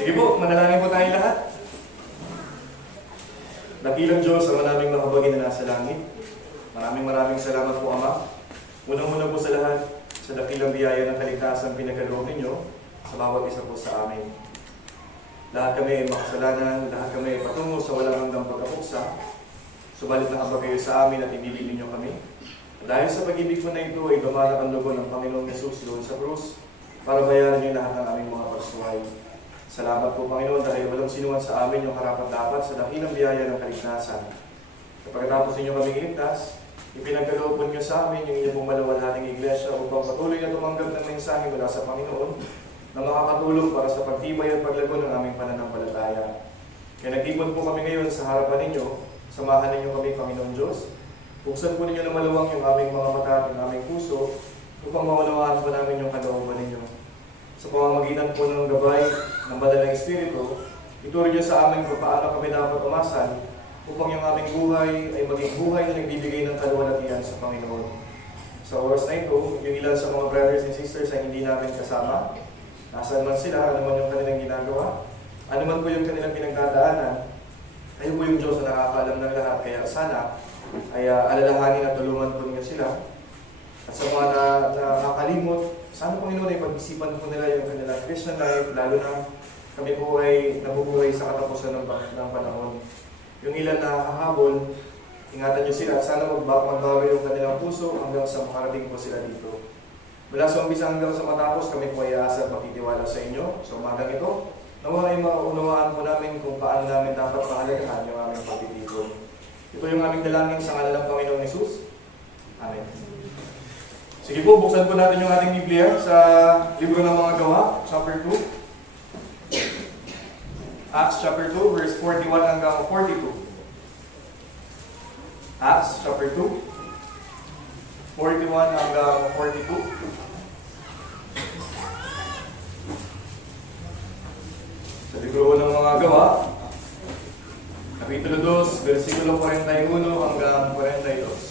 Sige po, manalangin po tayong lahat. Dakilang Diyos, ang maraming mahabagin na nasa langit. Maraming salamat po, Ama. Unang-una po sa lahat, sa dakilang biyaya ng kaligtasan pinagkaloob ninyo sa bawat isa po sa amin. Lahat kami ay makasalanan, lahat kami ay patungo sa walang hanggang pagkapuksa. Subalit nakabag kayo sa amin at ibigin ninyo kami. Dahil sa pag-ibig mo na ito ay bamalak ang dugo ng Panginoong Yesus doon sa krus para bayaran niyo lahat ng aming mga pagsuway. Salamat po, Panginoon, dahil walang sinuman sa amin yung karapat-dapat sa dakilang biyaya ng kaligtasan. Pagkatapos ninyo kaming iligtas, ipinagkaloob niyo sa amin yung inyong maluwalhating iglesia upang patuloy na tumanggap ng mensahe mula sa Panginoon na makakatulong para sa pagtibay at paglago ng aming pananampalataya. Kaya nag-ipon po kami ngayon sa harapan ninyo, samahan ninyo kami, Panginoon Diyos. Buksan po ninyo na maluwang yung aming mga mata at yung aming puso upang maunawaan po namin yung kalooban ninyo. Sa pamamagitan po ng gabay ng Banal na Espiritu, ituro niyo sa amin kung paano kami dapat umasan upang yung aming buhay ay maging buhay na nagbibigay ng kaluwalhatian sa Panginoon. Sa oras na ito, yung ilan sa mga brothers and sisters ay hindi namin kasama. Nasaan man sila, ano man yung kanilang ginagawa, ano man po yung kanilang pinagdadaanan, kayo po yung Diyos na nakakaalam ng lahat, kaya sana ay alalahanin at tulungan po niyo sila. At sa mga nakakalimot, sana Panginoon ay pag-isipan po nila yung kanilang Christian life, lalo na kami po ay nabubuhay sa katapusan ng panahon. Yung ilan na hahabol, ingatan niyo sila at sana magbago yung kanilang puso hanggang sa makarating po sila dito. Mula sa umpisa hanggang sa matapos, kami po ay aasa at matitiwala sa inyo. Sa umagang ito, nawa ay maunawaan po namin kung paano namin dapat pahalagahan yung aming pagtitipon. Ito yung aming dalangin sa ngalan ng Panginoong Hesus. Amen. Sige po, buksan po natin yung ating Biblia sa Libro ng Mga Gawa, chapter 2. Acts chapter 2, verse 41 hanggang 42. Acts chapter 2, 41 hanggang 42. Sa Libro ng Mga Gawa, Kapitulo 2, versikulo 41 hanggang 42.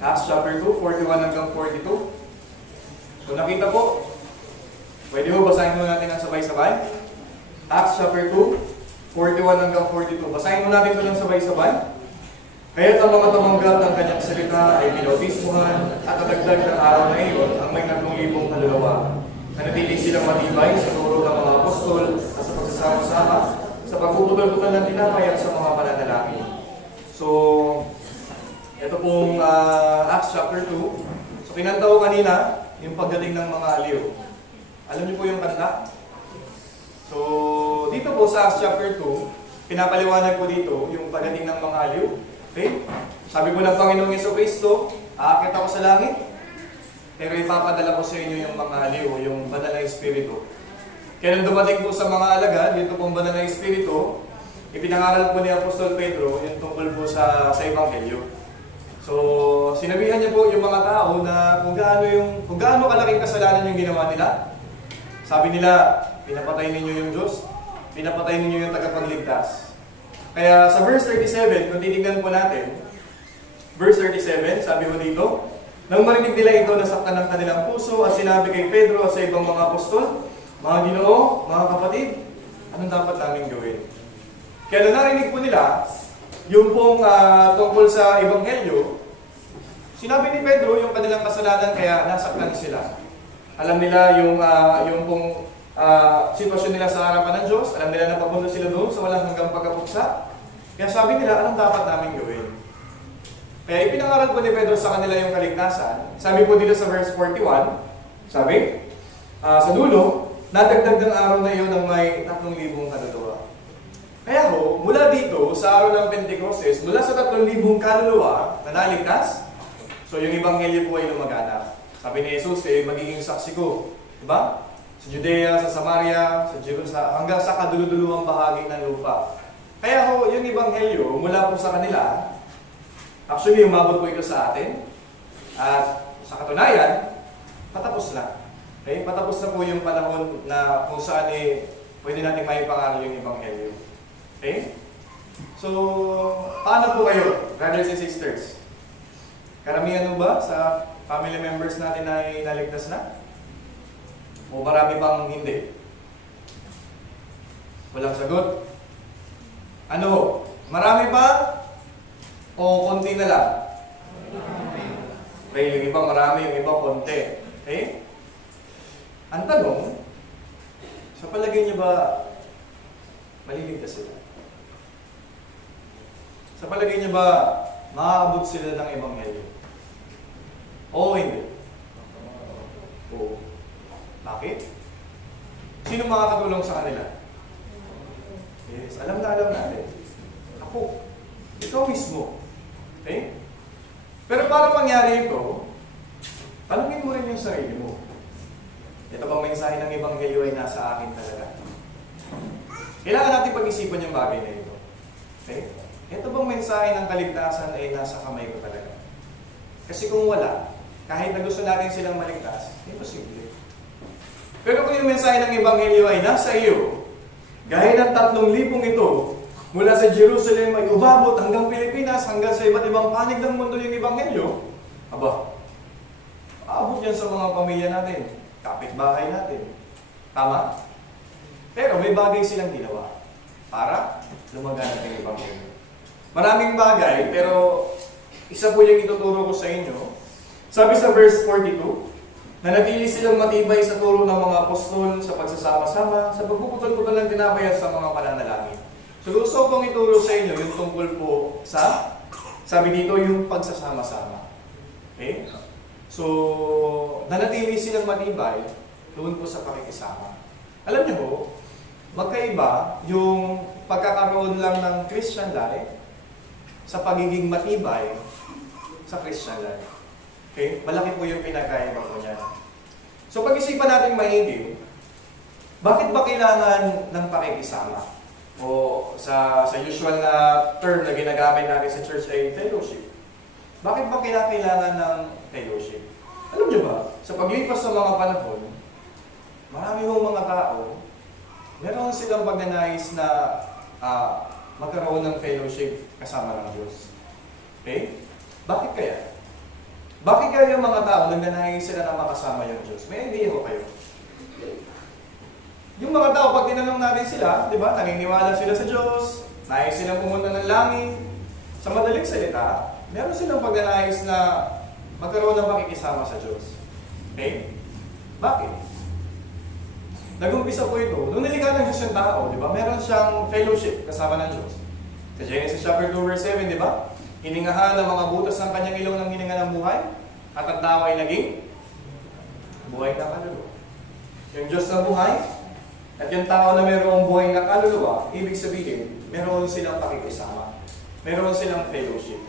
Acts chapter 2, 41 hanggang 42. So nakita po, pwede mo basahin mo natin ang sabay-sabay? Acts chapter 2, 41 hanggang 42. Basahin mo natin ito ng sabay-sabay. Kaya't ang mga tumanggap ng kanyang salita ay binautismuhan at natagdag ng araw na iyon ang may 3,000 kaluluwa. Nanatili silang matibay sa turo ng mga apostol at sa pagsasama-sama, sa pagpuputol-putol ng tinapay at sa mga pananalangin. So, ito pong Acts chapter 2. So, kinanta ko kanina yung pagdating ng mga aliw. Alam niyo po yung kanta? So, dito po sa Acts chapter 2, pinapaliwanag ko dito yung pagdating ng mga aliw. Okay? Sabi po ng Panginoong Jesucristo, aakit ako sa langit, pero ipapadala ko sa inyo yung mga aliw, yung Banal na Espiritu. Kaya nung dumating po sa mga alagad, dito pong Banal na Espiritu, ipinangaral po ni Apostol Pedro yung tungkol po sa Ebanghelyo. So, sinabihan niya po yung mga tao na kung gaano kalaking kasalanan yung ginawa nila. Sabi nila, pinapatay ninyo yung Diyos, pinapatay ninyo yung tagapagligtas. Kaya sa verse 37, kung titignan po natin, verse 37, sabi ko dito, nang marinig nila ito, nasaktan ng kanilang puso at sinabi kay Pedro at sa ibang mga apostol, mga Ginoo, mga kapatid, anong dapat namin gawin? Kaya nung narinig po nila, yung pong tungkol sa Ebanghelyo, sinabi ni Pedro yung kanilang kasalanan kaya nasaktan sila. Alam nila yung pong sitwasyon nila sa harapan ng Diyos, alam nila na papunta sila doon sa walang hanggang pagkapuksa. Kaya sabi nila, anong dapat namin gawin? Kaya ipinangaral po ni Pedro sa kanila yung kaligtasan. Sabi po dito sa verse 41, sabi, sa dulo, nadagdag ng araw na iyon ng may 3,000 kaluluwa. Kaya ho, mula dito, sa araw ng Pentecostes, mula sa 3,000 kaluluwa na naligtas, so yung Ebanghelyo po ay lumaganap. Sabi ni Jesus, magiging saksi ko. Diba? Sa Judea, sa Samaria, sa Jerusalem, hanggang sa kaduluduluhang bahagi ng lupa. Kaya ho, yung Ebanghelyo, mula po sa kanila, actually, umabot po ito sa atin. At sa katunayan, patapos na. Okay? Patapos na po yung panahon na kung saan pwede natin maipangaral yung Ebanghelyo. Okay? So, paano po kayo, brothers and sisters? Karamihan ba sa family members natin ay naligtas na? O marami pang hindi? Walang sagot? Ano? Marami pa? O konti na lang? Okay, yung iba marami, yung iba konti. Okay? Ang tanong, sa palagay niyo ba maliligtas sila? Sa palagay niyo ba maaabot sila ng Ebanghelyo? Oo, hindi. Oo. Bakit? Sino makakatulong sa kanila? Yes, alam natin. Ako. Ikaw mismo. Okay? Pero para mangyari ito, tanungin mo rin yung sarili mo. Ito bang mensahe ng Ebanghelyo ay nasa akin talaga? Kailangan natin pag-isipan yung bagay na ito. Okay? Ito bang mensahe ng kaligtasan ay nasa kamay ko talaga? Kasi kung wala, kahit na gusto natin silang maligtas, imposible. Pero kung yung mensahe ng Ebanghelyo ay nasa iyo, gaya ng 3,000 ito, mula sa Jerusalem ay umabot hanggang Pilipinas, hanggang sa iba't ibang panig ng mundo yung Ebanghelyo, aba, aabot yan sa mga pamilya natin, kapitbahay natin. Tama? Pero may bagay silang ginawa para lumaganap yung Ebanghelyo. Maraming bagay, pero isa po yung ituturo ko sa inyo. Sabi sa verse 42, nanatili silang matibay sa turo ng mga apostol, sa pagsasama-sama, sa pagpuputol-putol ng tinapay at sa mga pananalangin. So gusto kong ituro sa inyo yung tungkol po sa, sabi dito, yung pagsasama-sama. Okay? So, nanatili silang matibay doon po sa pakikisama. Alam niyo po, magkaiba yung pagkakaroon lang ng Christian life sa pagiging matibay sa Christian life. Okay? Malaki po yung pinagkaiba po niya. So pag-isipan natin maigi, bakit ba kailangan ng pakikisama? O sa usual na term na ginagamit natin sa church ay fellowship. Bakit ba kailangan ng fellowship? Alam niyo ba, sa paglipas ng mga panahon, marami mong mga tao, meron silang pagnanais na magkaroon ng fellowship kasama ng Diyos. Okay? Bakit kaya? Bakit kaya yung mga tao nagnanais sila na makasama yung Diyos? May idea ko kayo. Yung mga tao, pag tinanong natin sila, di ba, naniniwala sila sa Diyos, nais silang pumunta ng langit. Sa madaling salita, meron silang pagnanais na magkaroon ng pakikisama sa Diyos. Okay? Bakit? Nag-umpisa po ito. Nung nilikha ng Diyos yung tao, di ba, meron siyang fellowship kasama ng Diyos. Sa Genesis chapter 2, verse 7, di ba? Hiningahan ng mga butas ng kanyang ilaw ng hininga ng buhay, at ang tao ay naging buhay na kaluluwa. Yung Diyos na buhay, at yung tao na mayroong buhay na kaluluwa, ibig sabihin, meron silang pakikisama. Meron silang fellowship.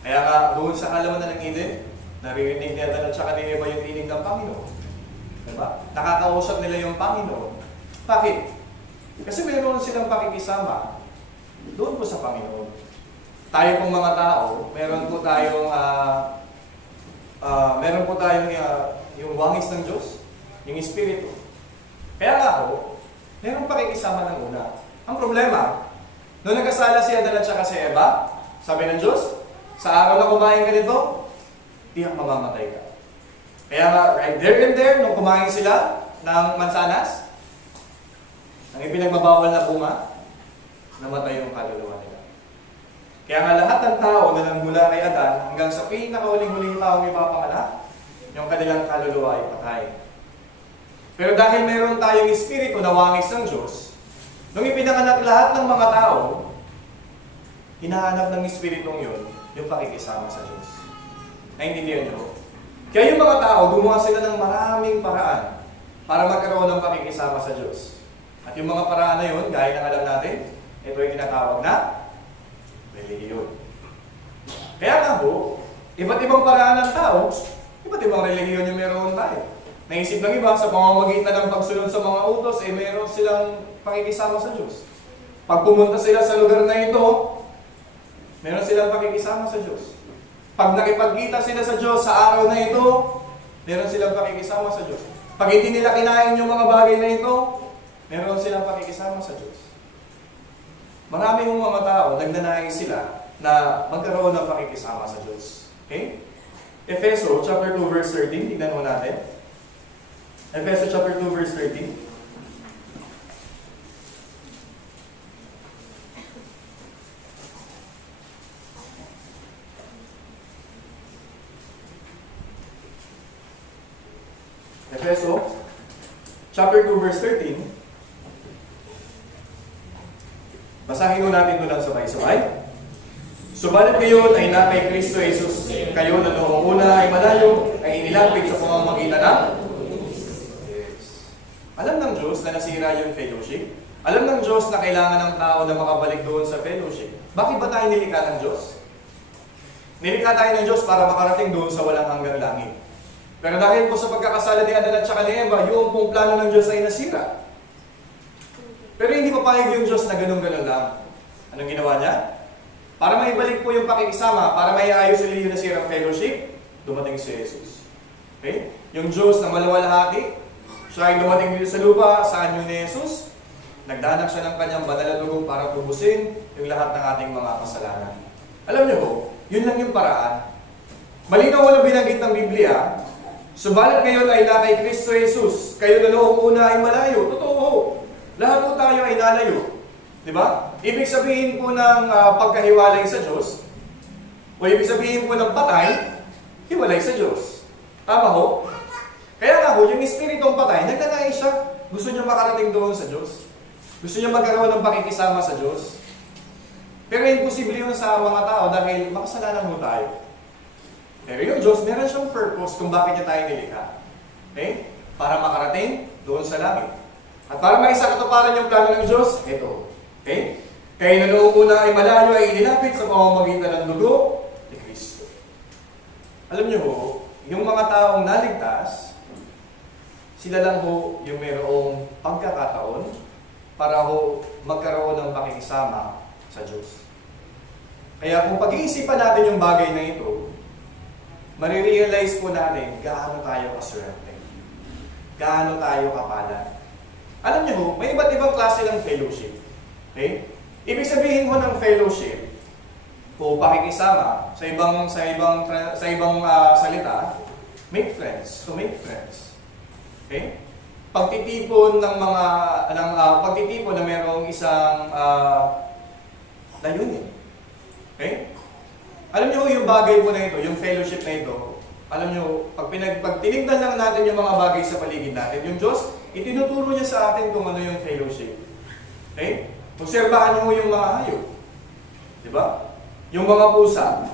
Kaya nga, doon sa halaman na ng Eden, naririnig ni Adan at saka ni Eva yung tinig ng Panginoon. Diba? Nakakausap nila yung Panginoon. Bakit? Kasi meron silang pakikisama doon po sa Panginoon. Tayo pong mga tao, meron po tayong yung wangis ng Diyos, yung Espiritu. Kaya nga po, meron pakikisama ng una. Ang problema, nung nagkasala si Adan at saka si Eva, sabi ng Diyos, sa araw na kumain ka nito, tiyang mamamatay ka. Kaya nga, right there and there, nung kumain sila ng mansanas, ang ipinagbabawal na bunga, namatay yung kaluluwa nila. Kaya nga lahat ng tao na nagmula kay Adan, hanggang sa pinakahuling-huling taong ipapanganak, yung kanilang kaluluwa ay patay. Pero dahil mayroon tayong espiritu na wangis ng Diyos, nung ipinanganak lahat ng mga tao, hinahanap ng espiritong yun, yung pakikisama sa Diyos. Naintindihan niyo? Kaya yung mga tao, gumawa sila ng maraming paraan para magkaroon ng pakikisama sa Diyos. At yung mga paraan na yun, gaya ng alam natin, ito yung tinatawag na relihiyon. Kaya nga po, iba't ibang paraan ng tao, iba't ibang relihiyon yung meron tayo. Naisip ng iba, sa pamamagitan ng pagsunod sa mga utos, meron silang pakikisama sa Diyos. Pag pumunta sila sa lugar na ito, meron silang pakikisama sa Diyos. Pag nakipagkita sila sa Diyos sa araw na ito, meron silang pakikisama sa Diyos. Pag hindi nila kinain yung mga bagay na ito, meron silang pakikisama sa Diyos. Marami yung mga tao, nagnanais sila na magkaroon ng pakikisama sa Diyos. Okay? Efeso chapter 2 verse 13, tignan mo natin. Efeso chapter 2 verse 13. Efeso chapter 2 verse 13. Basahin ko natin ito lang sabay-sabay. Subalit ngayon ay na kay Kristo Jesus, kayo na noong una ay malayo, ay inilapit sa pamamagitan ng yes. Alam ng Diyos na nasira yung fellowship. Alam ng Diyos na kailangan ng tao na makabalik doon sa fellowship. Bakit ba tayo nilikha ng Diyos? Nilikha tayo ng Diyos para makarating doon sa walang hanggang langit. Pero dahil po sa pagkakasala ni Adan at saka ni Eva, yung pong plano ng Diyos ay nasira. Pero hindi papayag yung Diyos na ganun-ganun lang. Anong ginawa niya? Para maibalik po yung pakikisama, para maiayos ulit yung nasirang fellowship, dumating si Jesus. Okay? Yung Diyos na maluwalhati, siya ay dumating dito sa lupa, saan yun ni Jesus? Nagdanak siya ng kanyang banal na dugo para tubusin yung lahat ng ating mga kasalanan. Alam niyo po, yun lang yung paraan. Malinaw walang binanggit ng Biblia, subalit ngayon ay na kay Kristo Jesus, kayo na noong una ay malayo. Totoo. Lahat po tayo ay nalayo. Diba? Ibig sabihin po ng pagkahiwalay sa Diyos, o ibig sabihin po ng patay, hiwalay sa Diyos. Tama ho? Kaya nga ho, yung espiritong patay, nagnanais siya. Gusto niya makarating doon sa Diyos. Gusto niya magkaroon ng pakikisama sa Diyos. Pero imposible yun sa mga tao dahil makasalanan ho tayo. Pero yung Diyos, meron siyang purpose kung bakit niya tayo nilikha. Okay? Para makarating doon sa langit. At para maisakatuparan yung plano ng Diyos, ito. Okay? Kaya na noong una ay malayo ay inilapit sa pamamagitan ng dugo ni Kristo. Alam niyo ho, yung mga taong naligtas, sila lang ho yung mayroong pagkakataon para ho magkaroon ng pakikisama sa Diyos. Kaya kung pag-iisipan natin yung bagay na ito, marirealize po natin gaano tayo kaswerte. Gaano tayo kapala. Alam niyo ho, may iba't ibang klase ng fellowship. Okay? Ibig sabihin ho ng fellowship, o pakikisama sa ibang salita, make friends, to make friends. Okay? Pagtitipon ng mga pagtitipon na mayroong isang layunin. Okay? Alam niyo yung bagay po na ito, yung fellowship na ito, alam niyo, pag tinignan lang natin yung mga bagay sa paligid natin, yung Diyos, itinuturo niya sa atin kung ano yung fellowship. Okay? Obserbahan niyo yung mga hayop. Diba? Yung mga pusa,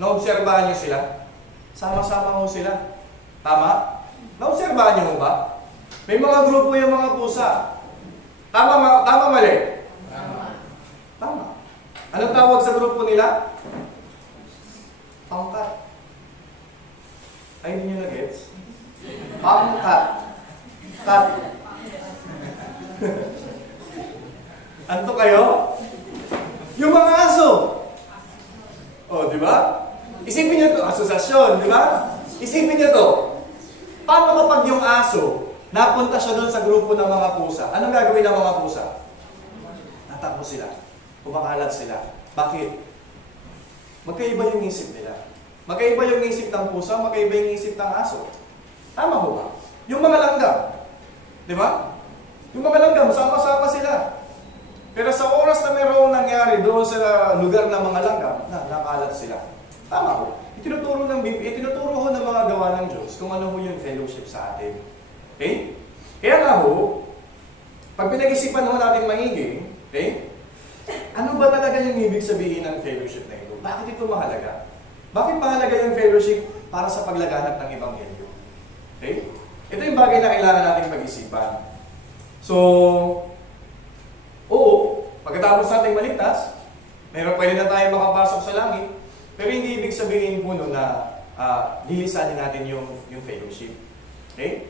naobserbahan niyo sila? Sama-sama ho sila. Tama? Naobserbahan niyo ba? May mga grupo yung mga pusa. Tama mali? Tama. Anong tawag sa grupo nila? Pangkat. Ay, hindi nyo na-gets? Pangkat. Kat. Anto kayo? Yung mga aso. O, di ba? Isipin nyo to, asosasyon, di ba? Isipin nyo to. Paano kapag yung aso, napunta siya doon sa grupo ng mga pusa? Anong gagawin ng mga pusa? Tatakbo sila. Kumakalat sila. Bakit? Magkaiba yung isip nila. Magkaiba yung isip ng pusa, magkaiba yung isip ng aso. Tama mo ba? Yung mga langgam. Di ba? Yung mga langgam, sama-sama sila. Pero sa oras na mayroong nangyari doon sa lugar ng mga langgam, nakalat sila. Tama ho. Itinuturo ho ng mga gawa ng Diyos kung ano ho yung fellowship sa atin. Okay? Kaya nga ho, pag pinag-isipan ho natin maigi, okay? Ano ba talaga yung ibig sabihin ng fellowship na ito? Bakit ito mahalaga? Bakit mahalaga yung fellowship para sa paglaganap ng Ebanghelyo? Okay? Ito yung bagay na kailangan natin pag-isipan. So, oo, pagkatapos natin maligtas, pwede na tayo makapasok sa langit, pero hindi ibig sabihin po na lilisanin natin yung fellowship. Okay?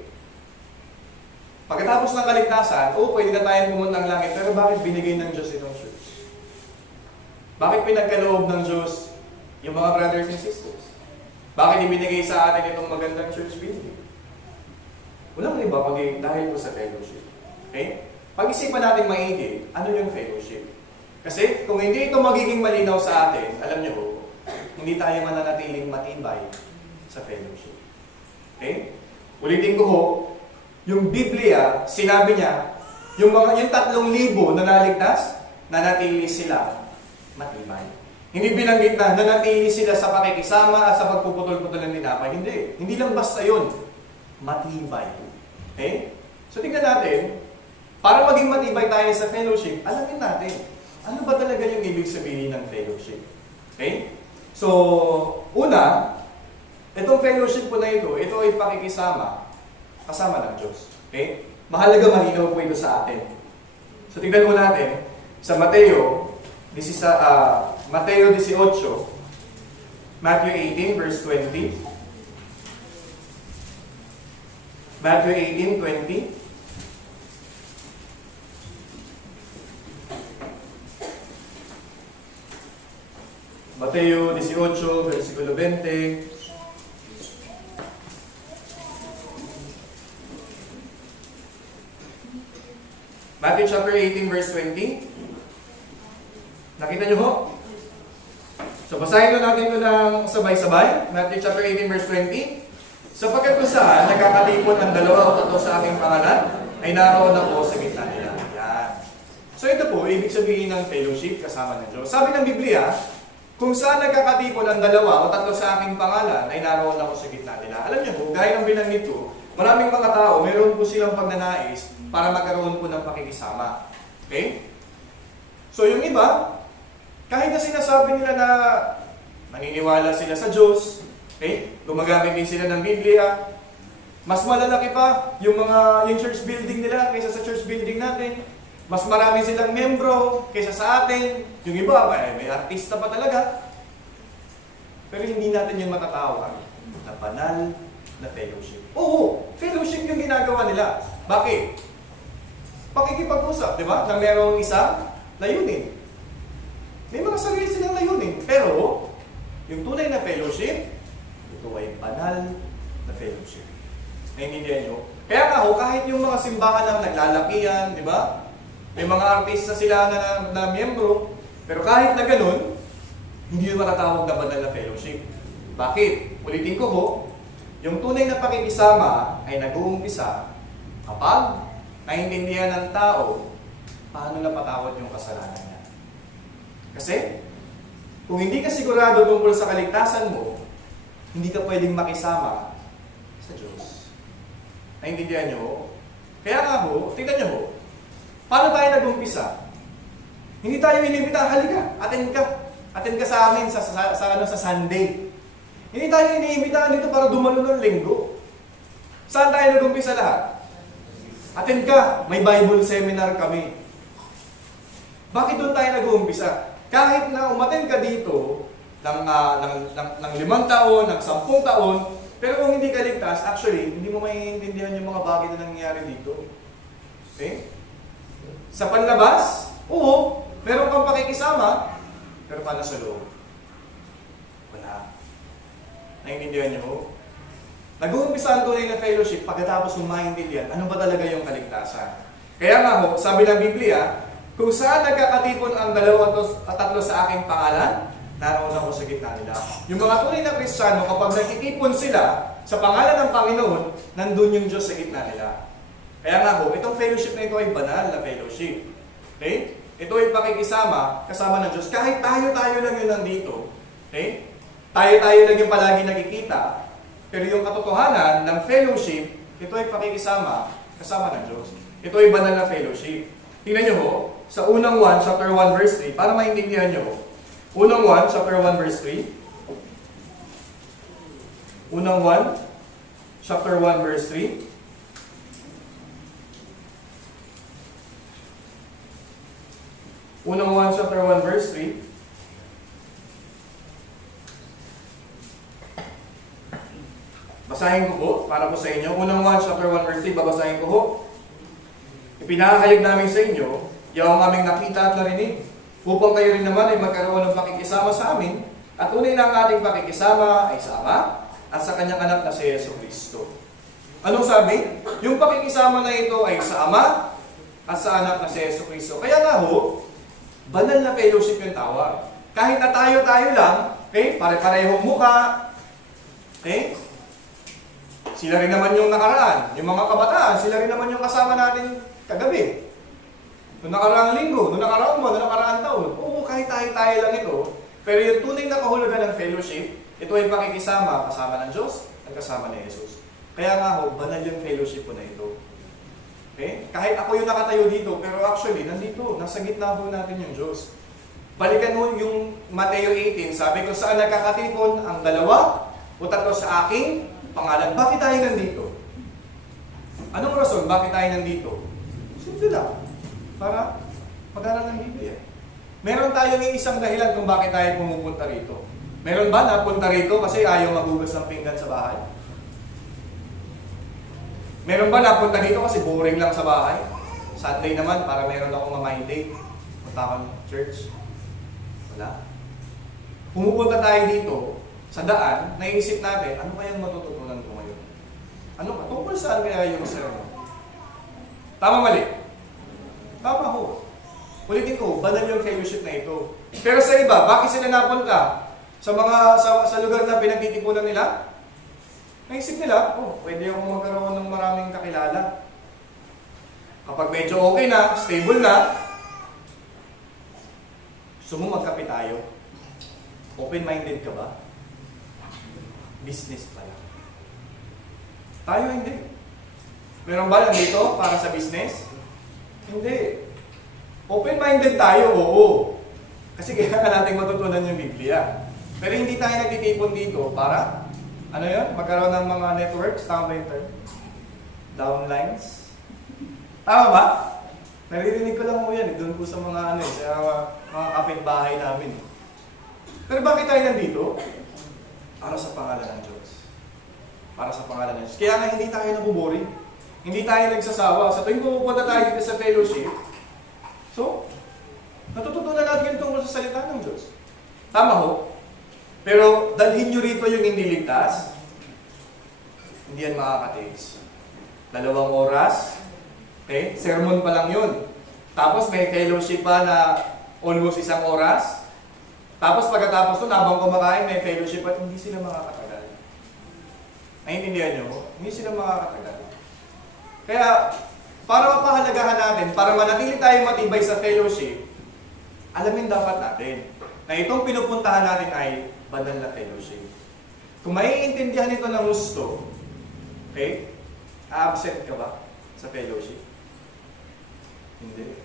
Pagkatapos ng kaligtasan, pwede na tayo pumunta ng langit, pero bakit binigay ng Diyos itong church? Bakit pinagkaloob ng Diyos yung mga brothers and sisters? Bakit ibinigay sa atin itong magandang church building? Walang iba kundi dahil po sa fellowship. Okay? pag-isipan natin maigi, ano yung fellowship? Kasi kung hindi ito magiging malinaw sa atin, alam niyo, hindi tayo mananatiling matibay sa fellowship. Okay? Ulitin ko ho, yung Biblia, sinabi niya, yung 3,000 na naligtas, nanatili sila matibay. Hindi binanggit na nanatili sila sa pakikisama at sa pagpuputol-putol ng tinapay. Hindi. Hindi lang basta yun. Matibay. Okay? So tingnan natin, para maging matibay tayo sa fellowship, alamin natin, ano ba talaga yung ibig sabihin ng fellowship? Okay? So, una, itong fellowship po na ito ay pakikisama kasama ng Diyos. Okay? Mahalaga malinaw po ito sa atin. So tingnan mo natin, sa Mateo 18, Matthew 18 verse 20. Matthew 18:20. Mateo 18, versikulo 20. Matthew chapter 18, verse 20. Nakita nyo ho? So, basahin na natin ito ng sabay-sabay. Matthew chapter 18, verse 20. Sapagkat kung saan nagkakatipon ang 2 o 3 sa aking pangalan, ay naroon ako sa gitna nila. Yan. So, ito po, ibig sabihin ng fellowship kasama ng Diyos. Sabi ng Biblia, kung saan nagkakatipon ang 2 o 3 sa aking pangalan, ay naroon ako sa gitna nila. Alam niyo po, gaya ng binanggit ko, maraming mga tao, meron po silang pagnanais para magkaroon po ng pakikisama. Okay? So, yung iba, kahit na sinasabi nila na naniniwala sila sa Diyos, okay? Gumagamit din sila ng Biblia, mas malalaki pa yung church building nila kaysa sa church building natin. Mas marami silang membro kaysa sa atin. Yung iba, may artista pa talaga. Pero hindi natin yung matatawag na banal na fellowship. Oo, fellowship yung ginagawa nila. Bakit? Pakikipag-usap, di ba? Na merong isang layunin. May mga sarili silang layunin. Pero, yung tunay na fellowship, ito ay banal na fellowship. Naintindihan nyo? Kaya nga ho, kahit yung mga simbahan ang naglalakihan, di ba? May mga artista sila na miyembro, pero kahit na ganun, hindi yun matatawag na banal na fellowship. Bakit? Ulitin ko ho, yung tunay na pakikisama ay nag-uumpisa kapag naintindihan ng tao paano napatawad yung kasalanan niya. Kasi, kung hindi ka sigurado tungkol sa kaligtasan mo, hindi ka pwedeng makisama sa Diyos. Naintindihan niyo? Kaya nga ho, tingnan niyo ho, paano tayo nag-umpisa? Hindi tayo inimbita, halika, attend ka sa amin sa Sunday. Hindi tayo iniimbitahan dito para dumalo ng linggo. Saan tayo nag-umpisa lahat? Attend ka, may Bible seminar kami. Bakit doon tayo nag-uumpisa? Kahit na umattend ka dito ng 5 taon, ng 10 taon, pero kung hindi ka ligtas, actually, hindi mo maiintindihan yung mga bagay na nangyayari dito. Okay? Sa panlabas, oo, meron kang pakikisama, pero paano sa loob? Wala. Naiintindihan niyo? Nag-uumpisa ang tunay na fellowship pagkatapos mong maintindihan ano ba talaga yung kaligtasan. Kaya nga ho, sabi ng Biblia, kung saan nagkakatipon ang 2 at 3 sa aking pangalan, naroon ako sa gitna nila. Yung mga tunay na Kristiyano, kapag nagtitipon sila sa pangalan ng Panginoon, nandun yung Diyos sa gitna nila. Kaya nga ho, itong fellowship na ito ay banal na fellowship. Okay? Ito ay pakikisama kasama ng Diyos. Kahit tayo lang yun nandito, okay? Tayo lang yung palagi nakikita, pero yung katotohanan ng fellowship, ito ay pakikisama kasama ng Diyos. Ito ay banal na fellowship. Tingnan nyo ho, sa unang 1, chapter 1, verse 3, para maintindihan nyo ho. Unang 1, chapter 1, verse 3. Unang 1, chapter 1, verse 3. Unang 1, chapter 1, verse 3. Basahin ko po, para po sa inyo. Unang 1, chapter 1, verse 3, babasahin ko po. Ipinahayag namin sa inyo, yung aming nakita at narinig, upang kayo rin naman ay magkaroon ng pakikisama sa amin, at tunay na ang ating pakikisama ay sa Ama at sa Kanyang anak na si Yesu Cristo. Anong sabi? Yung pakikisama na ito ay sa Ama at sa anak na si Yesu Cristo. Kaya nga ho, banal na fellowship yung tawag. Kahit na tayo-tayo lang, okay, pare-parehong mukha, okay, sila rin naman yung nakaraan. Yung mga kabataan, sila rin naman yung kasama natin kagabi. Noong nakaraang linggo, noong nakaraang buwan, noong nakaraang taon. Oo, kahit tayo-tayo lang ito. Pero yung tunay na kahulugan ng fellowship, ito ay pakikisama, kasama ng Diyos at kasama ni Jesus. Kaya nga ho, banal yung fellowship po na ito. Okay? Kahit ako yung nakatayo dito, pero actually, nandito, nasa gitna po natin yung Diyos. Balikan mo yung Mateo 18, sabi ko saan nagkakatipon ang dalawa o tatlo sa aking pangalan. Bakit tayo nandito? Anong rason bakit tayo nandito? Simple lang. Para mag-aral ng Biblia. Meron tayong isang dahilan kung bakit tayo pumupunta rito. Meron ba napunta rito kasi ayaw magugas ng pinggan sa bahay? Meron ba napunta dito kasi boring lang sa bahay? Sunday naman para meron akong ma-mind day. Punta akong church. Wala. Pumupunta tayo dito sa daan, naiisip natin, ano kayang matututunan ko ngayon? Ano ba? Tungkol saan kaya yung sermon? Tama mali? Tama ho. Ulitin ko, banal yung fellowship na ito. Pero sa iba, bakit sila napunta? Sa lugar na pinagtitipunan nila? Naisip nila, pwede akong magkaroon ng maraming kakilala. Kapag medyo okay na, stable na, gusto mo magkape tayo. Open-minded ka ba? Business pala. Tayo hindi. Meron ba lang dito para sa business? Hindi. Open-minded tayo, oo. Kasi kailangan natin matutunan yung Biblia. Pero hindi tayo nagtitipon dito para ano yun? Magkaroon ng mga networks? Tama ba yung term? Downlines? Tama ba? Naririnig ko lang mo yan. Doon po sa mga sa mga kapitbahay namin. Pero bakit tayo nandito? Para sa pangalan ng Diyos. Para sa pangalan ng Diyos. Kaya nga hindi tayo nabuboring. Hindi tayo nagsasawa. Sa tuwing pupunta tayo dito sa fellowship, so, natututunan natin yung tungkol sa salita ng Diyos. Tama ho? Pero dalhin nyo rito yung hindi ligtas, hindi yan makakataste. 2 oras, okay? Sermon pa lang yun. Tapos may fellowship pa na almost 1 oras. Tapos pagkatapos nun, habang kumakain, may fellowship at hindi sila makakatagal. Naiintindihan nyo? Hindi sila makakatagal. Kaya, para mapahalagahan natin, para manatili tayo matibay sa fellowship, alamin dapat natin na itong pinupuntahan natin ay banal na fellowship. Kung maiintindihan ito ng gusto, okay, absent ka ba sa fellowship? Hindi.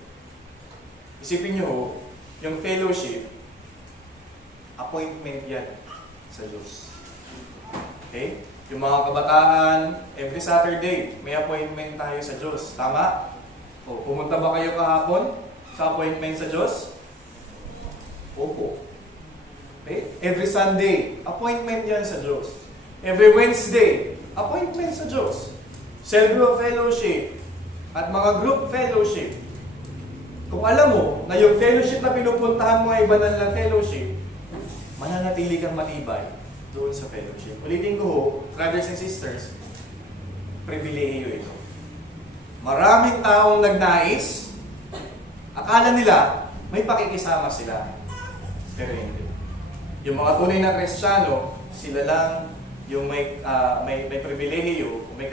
Isipin nyo, yung fellowship, appointment yan sa Diyos. Okay? Yung mga kabataan, every Saturday, may appointment tayo sa Diyos. Tama? O, pumunta ba kayo kahapon sa appointment sa Diyos? Opo. Okay? Every Sunday, appointment yan sa Diyos. Every Wednesday, appointment sa Diyos. Cell group fellowship at mga group fellowship. Kung alam mo na yung fellowship na pinupuntahan mo ay banal na fellowship, mananatili kang matibay doon sa fellowship. Ulitin ko ho, brothers and sisters, pribilehiyo ito. Maraming taong nagnais, akala nila may pakikisama sila. Pero hindi. Yung mga tunay na Kristiyano, sila lang yung may pribilehiyo, may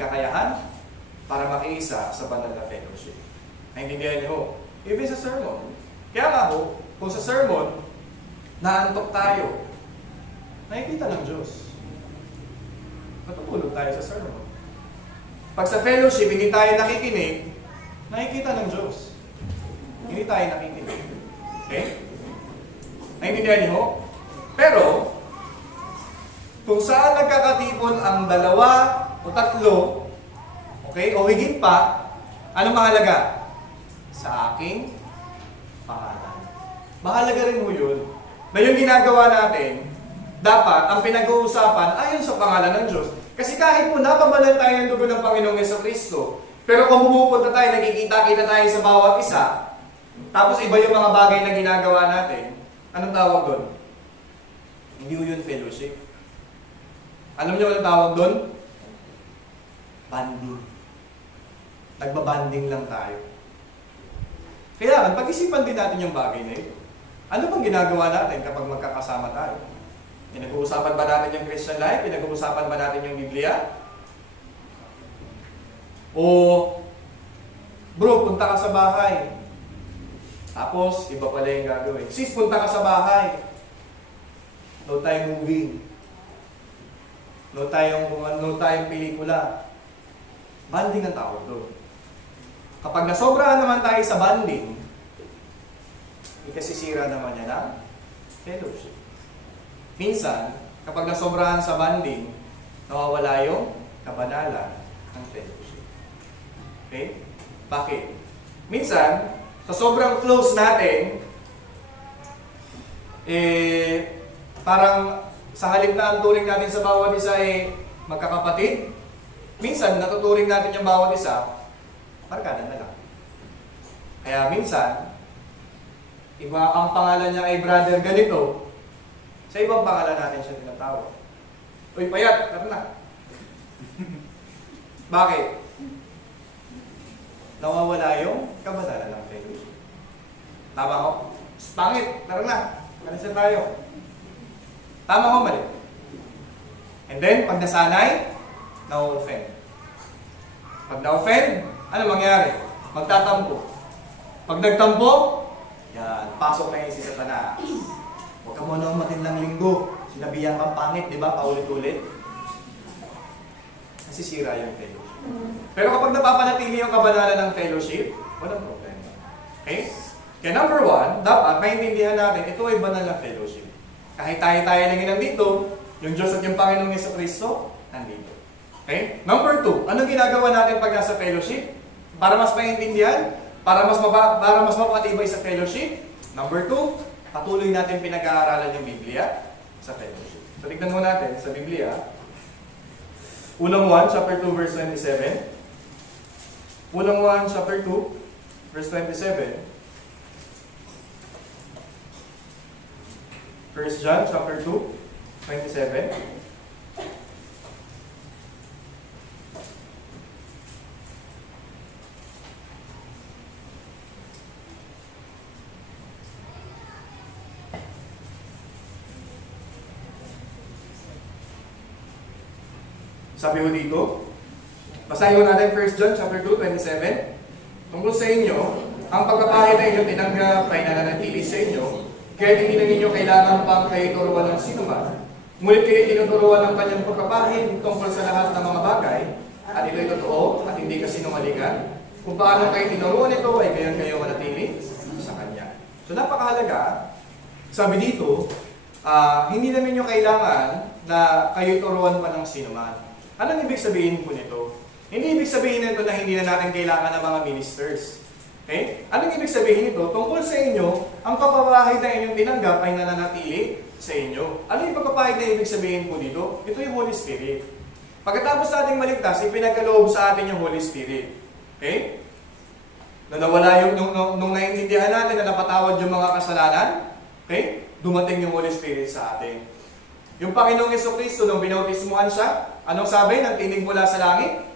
kakayahan para makiisa sa banal na fellowship. Naintindihan niyo ho? Even sa sermon. Kaya nga ho, kung sa sermon, naantok tayo, nakikita ng Diyos. Matutulog tayo sa sermon. Pag sa fellowship, hindi tayo nakikinig, nakikita ng Diyos. Hindi tayo nakikinig. Okay? Naintindihan niyo ho? Pero, kung saan nagkakatipon ang 2 o 3, okay, o higit pa, ano mahalaga? Sa aking pangalan. Mahalaga rin mo yun. Na yung ginagawa natin, dapat ang pinag-uusapan ayon sa pangalan ng Diyos. Kasi kahit po napabalan tayo ng dugo ng Panginoong Jesucristo, pero kung pumupunta tayo, nagkikita-kita tayo sa bawat isa, tapos iba yung mga bagay na ginagawa natin, anong tawag doon? Hindi yun fellowship. Alam niyo anong tawag doon? Banding. Nagbabanding lang tayo. Kailangan pag-isipan din natin yung bagay na ito. Ano bang ginagawa natin kapag magkakasama tayo? Pinag-uusapan ba natin yung Christian life? Pinag-uusapan ba natin yung Biblia? O, bro, punta ka sa bahay. Tapos, iba pala yung gagawin. Sis, punta ka sa bahay. No tayong movie. No tayong pelikula. Banding ang tawag doon. Kapag nasobrahan naman tayo sa banding, ikasisira naman niya ng fellowship. Minsan, kapag nasobrahan sa banding, nawawala yung kabanalan ng fellowship. Okay? Bakit? Minsan, sa sobrang close natin, parang sa halip na ang turing natin sa bawat isa magkakapatid, minsan natuturing natin yung bawat isa, barkada na lang. Kaya minsan, iba ang pangalan niya ay brother ganito, sa ibang pangalan natin siya tinatawag. Uy, payat, tara na. Bakit? Nawawala yung kabanalan ng fellowship. Tama ko? Pangit, tara na. Kalisan tayo. Tama ko, mali. And then, pag nasanay, na-offend. Pag na-offend, ano mangyari? Magtatampo. Pag nagtampo, yan, pasok na yun si Satanas. Huwag ka muna matindang linggo. Sinabihan kang pangit, di ba? Paulit-ulit. Nasisira yung fellowship. Pero kapag napapanatili yung kabanalan ng fellowship, walang problema. Okay? Kaya number one, dapat maintindihan natin, ito ay banal na fellowship. Kahit tayo-tayo lang yung nandito, yung Diyos at yung Panginoong Jesucristo, nandito. Okay? Number two, anong ginagawa natin pag nasa fellowship? Para mas maintindihan, para mas mapatibay sa fellowship. Number two, patuloy natin pinag-aaralan yung Biblia sa fellowship. So, tignan mo natin sa Biblia. Unang 1, chapter 2, verse 27. Unang 1, chapter 2, verse 27. 1 John, chapter 2, 27. Sabi ko dito, basahin mo natin 1 John chapter 2, 27. Tungkol sa inyo, ang pagkapahid na inyong tinanggap ay nananatili sa inyo, kaya hindi na ninyo kailangan pang kayo turuan ng sinuman. Ngunit kayo tinuturuan ng kanyang pagkapahid tungkol sa lahat ng mga bagay, at ito'y totoo at hindi kasinungalingan. Kung paano kayo tinuruan ito, ay gayon kayo manatili sa kanya. So napakahalaga, sabi dito, hindi namin nyo kailangan na kayo turuan pa ng sinuman. Anong ibig sabihin po nito? Hindi ibig sabihin nito na hindi na natin kailangan ng mga ministers. Okay? Anong ibig sabihin nito? Tungkol sa inyo, ang pagpapahid na inyong tinanggap ay nananatili sa inyo. Ano yung pagpapahid na ibig sabihin po dito? Ito yung Holy Spirit. Pagkatapos nating maligtas, ipinagkaloob sa atin yung Holy Spirit. Okay? Na nawala yung, nung naiintindihan natin na napatawad yung mga kasalanan, okay? Dumating yung Holy Spirit sa atin. Yung Panginoong Jesucristo, nung binautismuhan siya, anong sabi ng tinig mula sa langit?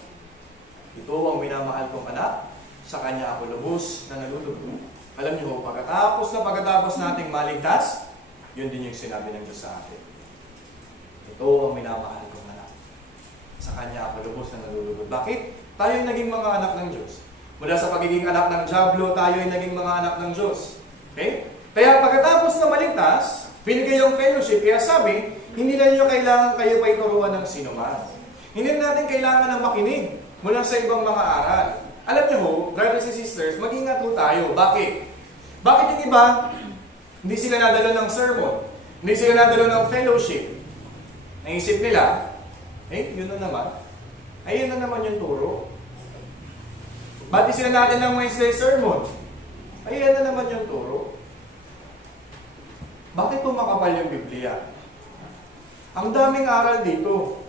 Ito ang minamahal kong anak, sa kanya ako lubos na nalulubog. Alam niyo, pagkatapos nating maligtas, yun din yung sinabi ng Diyos sa atin. Ito ang minamahal kong anak, sa kanya ako lubos na nalulubog. Bakit? Tayo ay naging mga anak ng Diyos. Mula sa pagiging anak ng Diablo, tayo ay naging mga anak ng Diyos. Okay? Kaya pagkatapos na maligtas, binigay yung fellowship. Kaya sabi, hindi na niyo kailangan kayo pa ituruan ng sinuman. Hindi natin kailangan ng makinig mula sa ibang mga aral. Alam niyo ho, brothers and sisters, mag-ingat ho tayo. Bakit? Bakit yung iba, hindi sila nadalo ng sermon, hindi sila nadalo ng fellowship. Naisip nila, yun na naman. Yun na naman yung turo. Ba't di sila natin ng Wednesday sermon? Yan na naman yung turo. Bakit po makapal yung Biblia? Ang daming aral dito.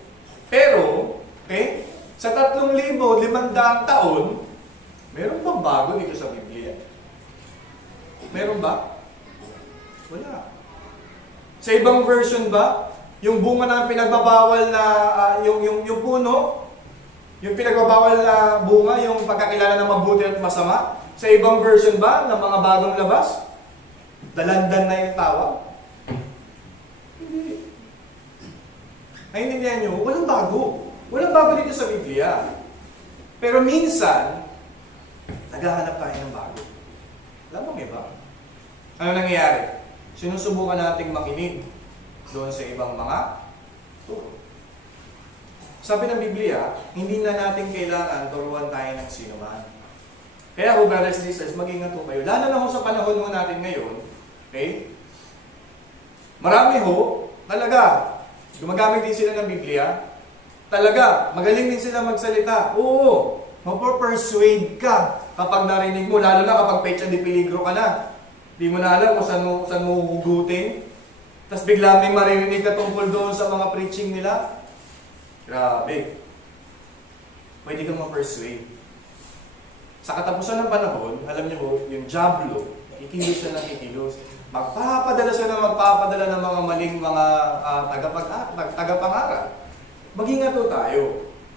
Pero, sa 3,500 taon, meron bang bago dito sa Biblia? Meron ba? Wala. Sa ibang version ba, yung bunga na pinagbabawal na, yung puno, yung pinagbabawal na bunga, yung pagkakilala ng mabuti at masama, Sa ibang version ba ng mga bagong labas? Dalandan na yung tawag? Hindi. Naintindihan nyo? Walang bago. Walang bago dito sa Biblia. Pero minsan, naghahanap tayo ng bago. Alam mo ba? Ano nangyayari? Sinusubukan nating makinig doon sa ibang mga turo. Sabi ng Biblia, hindi na natin kailangan turuan tayo ng sino man. Kaya ho, brothers and sisters, mag-ingat ho kayo. Lalo na ho sa panahon ho natin ngayon, okay? Marami ho, talaga, gumagamit din sila ng Biblia. Talaga, magaling din sila magsalita. Oo, mapapersuade ka kapag narinig mo, lalo na kapag pecha de peligro ka na. Di mo na alam kung saan mo hugutin. Tapos bigla may maririnig ka tungkol doon sa mga preaching nila. Grabe. Pwede kang ma-persuade. Sa katapusan ng panahon, alam niyo ho, yung Diablo, ikilos siya ng ikilos. Magpapadala siya ng magpapadala ng mga maling mga tagapangaral. Mag-ingat ho tayo.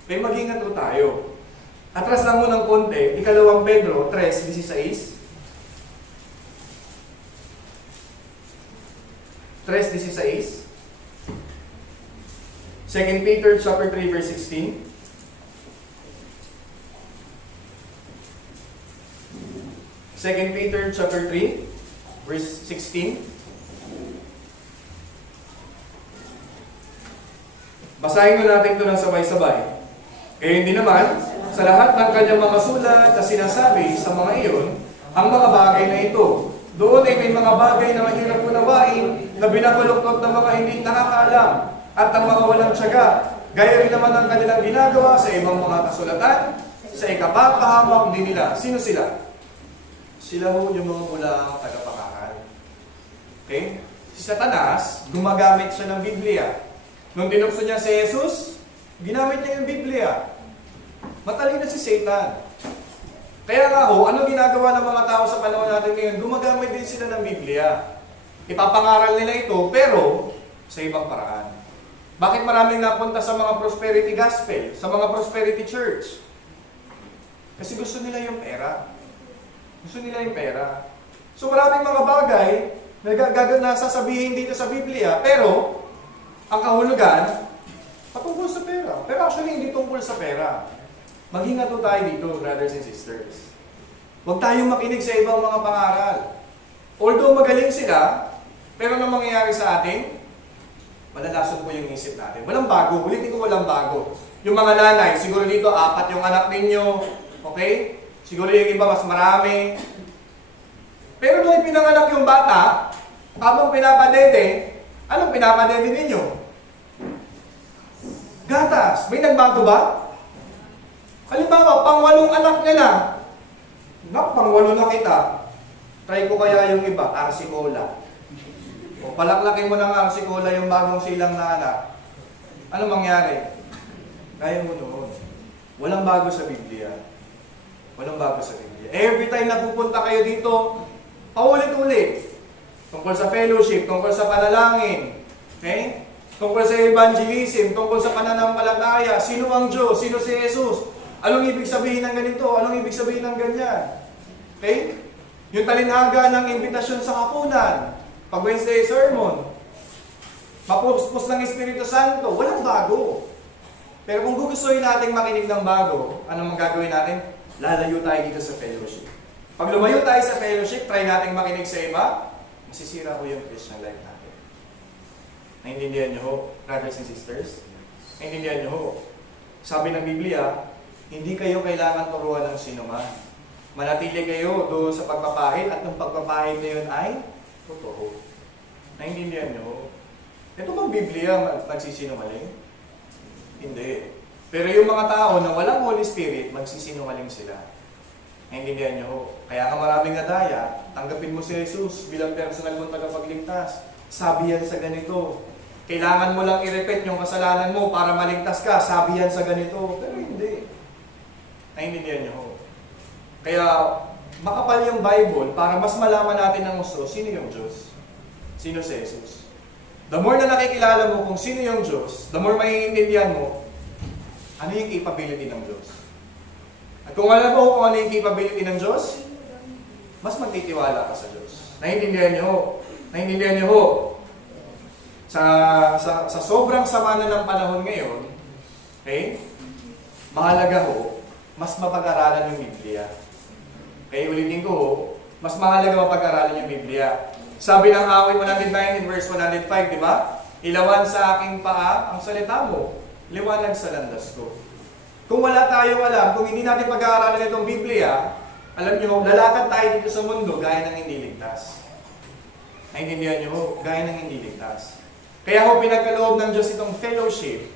Okay, mag-ingat ho tayo. Atras lang mo ng konti, 2 Pedro 3:16. 3:16. 2 Peter chapter 3 verse 16. 2 Peter chapter 3 verse 16. Basahin ko natin ito ng sabay-sabay. Kaya hindi naman, sa lahat ng kanyang mga sulat na sinasabi sa mga iyon, ang mga bagay na ito. Doon ay may mga bagay na mahirap unawain na binabaluktot ng mga hindi nakakaalam at ang mga walang tiyaga. Gaya rin naman ang kanilang ginagawa sa ibang mga kasulatan, sa ikapapahamak din nila. Sino sila? Sila ho yung mga mulang tagapakaral. Okay? Si Satanas, gumagamit siya ng Biblia. Nung dinukso niya si Jesus, ginamit niya yung Biblia. Matalino si Satan. Kaya nga ho, anong ginagawa ng mga tao sa panahon natin ngayon? Gumagamit din sila ng Biblia. Ipapangaral nila ito, pero sa ibang paraan. Bakit maraming napunta sa mga prosperity gospel, sa mga prosperity church? Kasi gusto nila yung pera. Gusto nila yung pera. So maraming mga bagay na sasabihin dito sa Biblia, pero ang kahulugan, patungkol sa pera. Pero actually, hindi tungkol sa pera. Mag-ingat tayo dito, brothers and sisters. Huwag tayong makinig sa ibang mga pangaral. Although magaling sila, pero anong mangyayari sa atin? Malalasot po yung isip natin. Walang bago. Ulitin ko, walang bago. Yung mga nanay, siguro dito, 4 yung anak ninyo. Okay? Siguro yung iba, mas marami. Pero nung ipinanganak yung bata, habang pinapadede, anong pinapadede ninyo? Gatas. May nagbago ba? Halimbawa, pang-8 anak niya na. Pang-8 na kita. Try ko kaya yung iba, RC Cola. O palaklakin mo ng RC Cola yung bagong silang na anak. Ano mangyari? Kaya mo noon. Walang bago sa Biblia. Walang bago sa Biblia. Every time na pupunta kayo dito, paulit-ulit. Tungkol sa fellowship, tungkol sa panalangin. Okay? Tungkol sa evangelism, tungkol sa pananampalataya. Sino ang Diyos? Sino si Jesus? Anong ibig sabihin ng ganito? Anong ibig sabihin ng ganyan? Okay? Yung talinhaga ng imbitasyon sa hapunan. Pag Wednesday sermon. Mapuspos ng Espiritu Santo. Walang bago. Pero kung gugustuhin natin makinig ng bago, anong magagawin natin? Lalayo tayo dito sa fellowship. Pag lumayo tayo sa fellowship, try natin makinig sa iba, masisira ko yung Christian life natin. Naintindihan niyo ho, brothers and sisters? Naintindihan niyo ho? Sabi ng Biblia, hindi kayo kailangan turuan ng sino man. Manatili kayo doon sa pagpapahid at ng pagpapahid na yun ay totoo. Naintindihan niyo? Ito bang Biblia magsisinungaling? Hindi. Pero yung mga tao na walang Holy Spirit, magsisinungaling sila. Naintindihan niyo? Kaya nga maraming nadaya, tanggapin mo si Jesus bilang personal mong tagapagligtas. Sabi yan sa ganito. Kailangan mo lang i-repeat yung kasalanan mo para maligtas ka. Sabi yan sa ganito. Pero hindi. Naintindihan niyo? Kaya makapal yung Bible para mas malaman natin ng gusto, sino yung Diyos? Sino si Jesus? The more na nakikilala mo kung sino yung Diyos, the more maiintindihan mo, ano yung capability ng Diyos? At kung alam mo kung ano yung capability ng Diyos, mas magtitiwala ka sa Diyos. Naintindihan niyo ho? Naintindihan niyo ho? Sa sobrang sama na ng panahon ngayon, okay, mahalaga ho, mas mapag-aralan yung Biblia. Okay, ulitin ko ho, mas mahalaga mapag-aralan yung Biblia. Sabi ng awit 109 in verse 105, di ba? Ilawan sa aking paa ang salita mo, liwanag sa landas ko. Kung wala tayong alam, kung hindi natin pag-aaralan itong Biblia, alam niyo, lalakad tayo dito sa mundo gaya ng hindi ligtas. Naintindihan niyo, gaya ng hindi ligtas. Kaya ho, pinagkaloob ng Diyos itong fellowship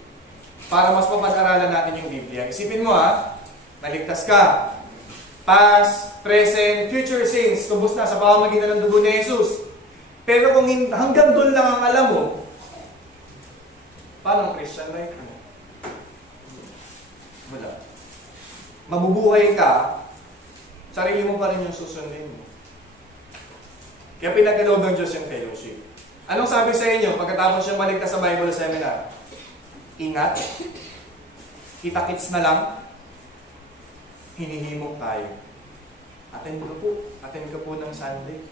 para mas mapag-aralan natin yung Biblia. Isipin mo naligtas ka. Past, present, future sins, tubos na sa pamamagitan ng dugo ni Jesus. Pero kung hanggang doon lang ang alam mo, paano ang Christian life mo? Wala. Mabubuhay ka, sarili mo pa rin yung susundin mo. Kaya pinagkaloob ng Diyos yung fellowship. Anong sabi sa inyo pagkatapos siya maligtas sa Bible seminar? Ingat. Kita-kits na lang. Hinihimok tayo. Attend ka po. Attend ka po ng Sunday.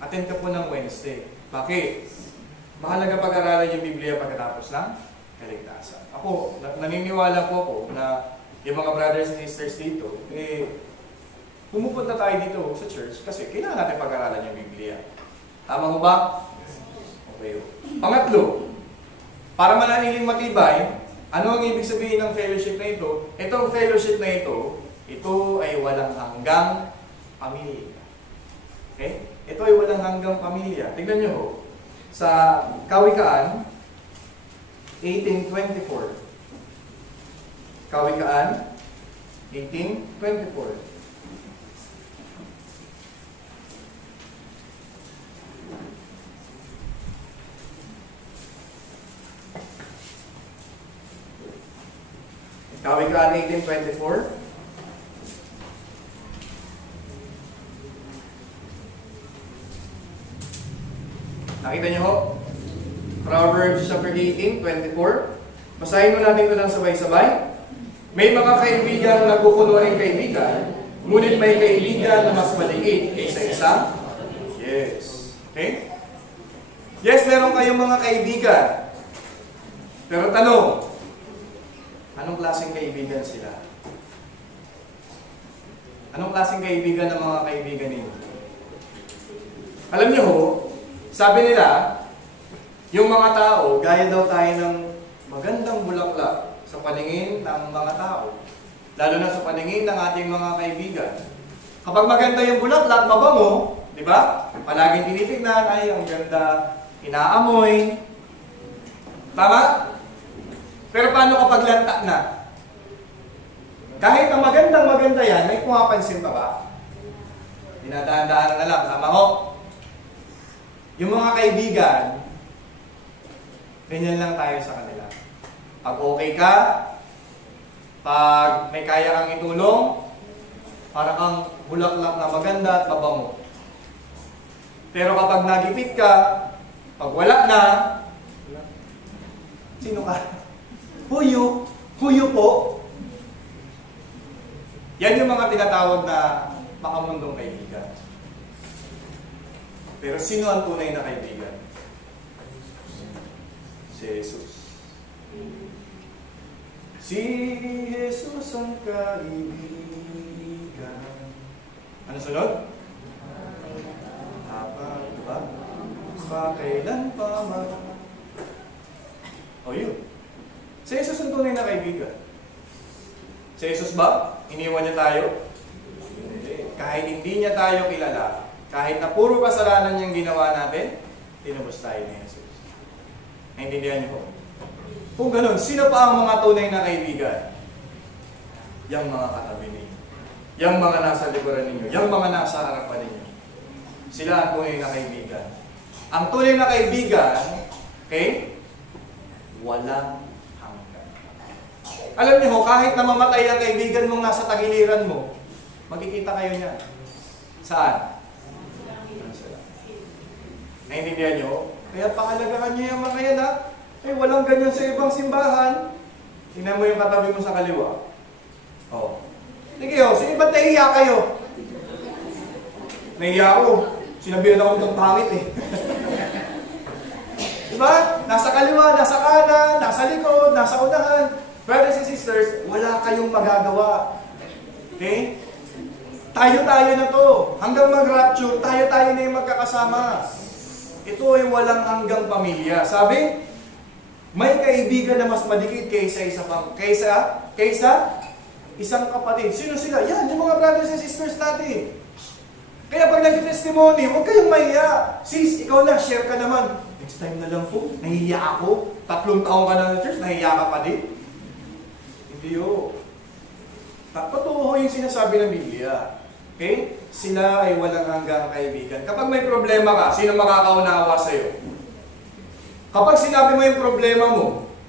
Attend ka po ng Wednesday. Bakit? Mahalaga pag-aralan yung Biblia pagkatapos ng kaligtasan. Ako, naniniwala po ako na yung mga brothers and sisters dito, pumupunta tayo dito sa church kasi kailangan natin pag-aralan yung Biblia. Tama mo ba? Okay. Pangatlo, para mananiling matibay, ano ang ibig sabihin ng fellowship na ito? Itong fellowship na ito ay walang hanggang pamilya. Okay? Ito ay walang hanggang pamilya. Tignan nyo ho, sa Kawikaan 18:24. Kawikaan 18:24. Kawikaan 18:24. Nakita niyo ho? Proverbs chapter 18:24. Basahin mo natin ito lang sabay-sabay. May mga kaibigan na nagkukunwaring kaibigan, ngunit may kaibigan na mas maliit kaysa isa. Yes. Okay? Yes, meron kayong mga kaibigan. Pero tanong, anong klaseng kaibigan sila? Anong klaseng kaibigan ng mga kaibigan ninyo? Alam niyo ho, sabi nila, yung mga tao, gaya daw tayo ng magandang bulaklak sa paningin ng mga tao. Lalo na sa paningin ng ating mga kaibigan. Kapag maganda yung bulaklak, mabango, di ba? Palaging tinitignan, ay, ang ganda, inaamoy. Tama? Pero paano kapag lanta na? Kahit ang magandang-maganda yan, may pumapansin pa ba? Dinadaan-daan na lang, tama ho? Yung mga kaibigan, ganyan lang tayo sa kanila. Pag okay ka, pag may kaya kang itulong, para kang bulaklak na maganda at mabango. Pero kapag nagipit ka, pag wala na, sino ka? Huyo. Huyo po. Yan yung mga tinatawag na makamundong kaibigan. Pero sino ang tunay na kaibigan? Si Jesus. Si Jesus ang kaibigan. Ano sunod? Diba? Pakailan pa man. O yun. Si Jesus ang tunay na kaibigan. Si Jesus ba? Iniwan niya tayo? Kahit hindi niya tayo kilala, kahit na puro kasalanan niyang ginawa natin, tinubos tayo ni Jesus. Naintindihan niyo po? Kung ganun, sino pa ang mga tunay na kaibigan? Yang mga katabi ninyo. Yang mga nasa likuran ninyo. Yang mga nasa harapan ninyo. Sila ang tunay na kaibigan. Ang tunay na kaibigan, okay? Walang hanggan. Alam niyo, kahit namamatay ang kaibigan mong nasa tagiliran mo, magkikita kayo niya. Saan? Naintindihan niyo? Kaya pahalagahan niyo yung mga yan, ha? Ay, walang ganyan sa ibang simbahan. Tingnan mo yung katabi mo sa kaliwa. Oh. Sige, oh. Sige, ba't naiiyak kayo? Nahiya ako. Sinabihan ako ng pangit eh. Diba? Nasa kaliwa, nasa kanan, nasa likod, nasa unahan. Brothers and sisters, wala kayong magagawa. Okay? Tayo-tayo na to. Hanggang mag-rapture, tayo-tayo na yung magkakasama. Ito ay walang hanggang pamilya. Sabi, may kaibigan na mas madikit kaysa isang kapatid. Sino sila? Yan, yung mga brothers and sisters natin. Kaya pag nag-testimony, huwag kayong mahiya. Sis, ikaw na, share ka naman. Next time na lang po, nahiya ako. 3 taon ka na ng church, nahiya ka pa din. Hindi yun. Totoo yung sinasabi ng Biblia. Okay? Sila ay walang hanggang kaibigan. Kapag may problema ka, sino makakaunawa sa'yo? Kapag sinabi mo yung problema mo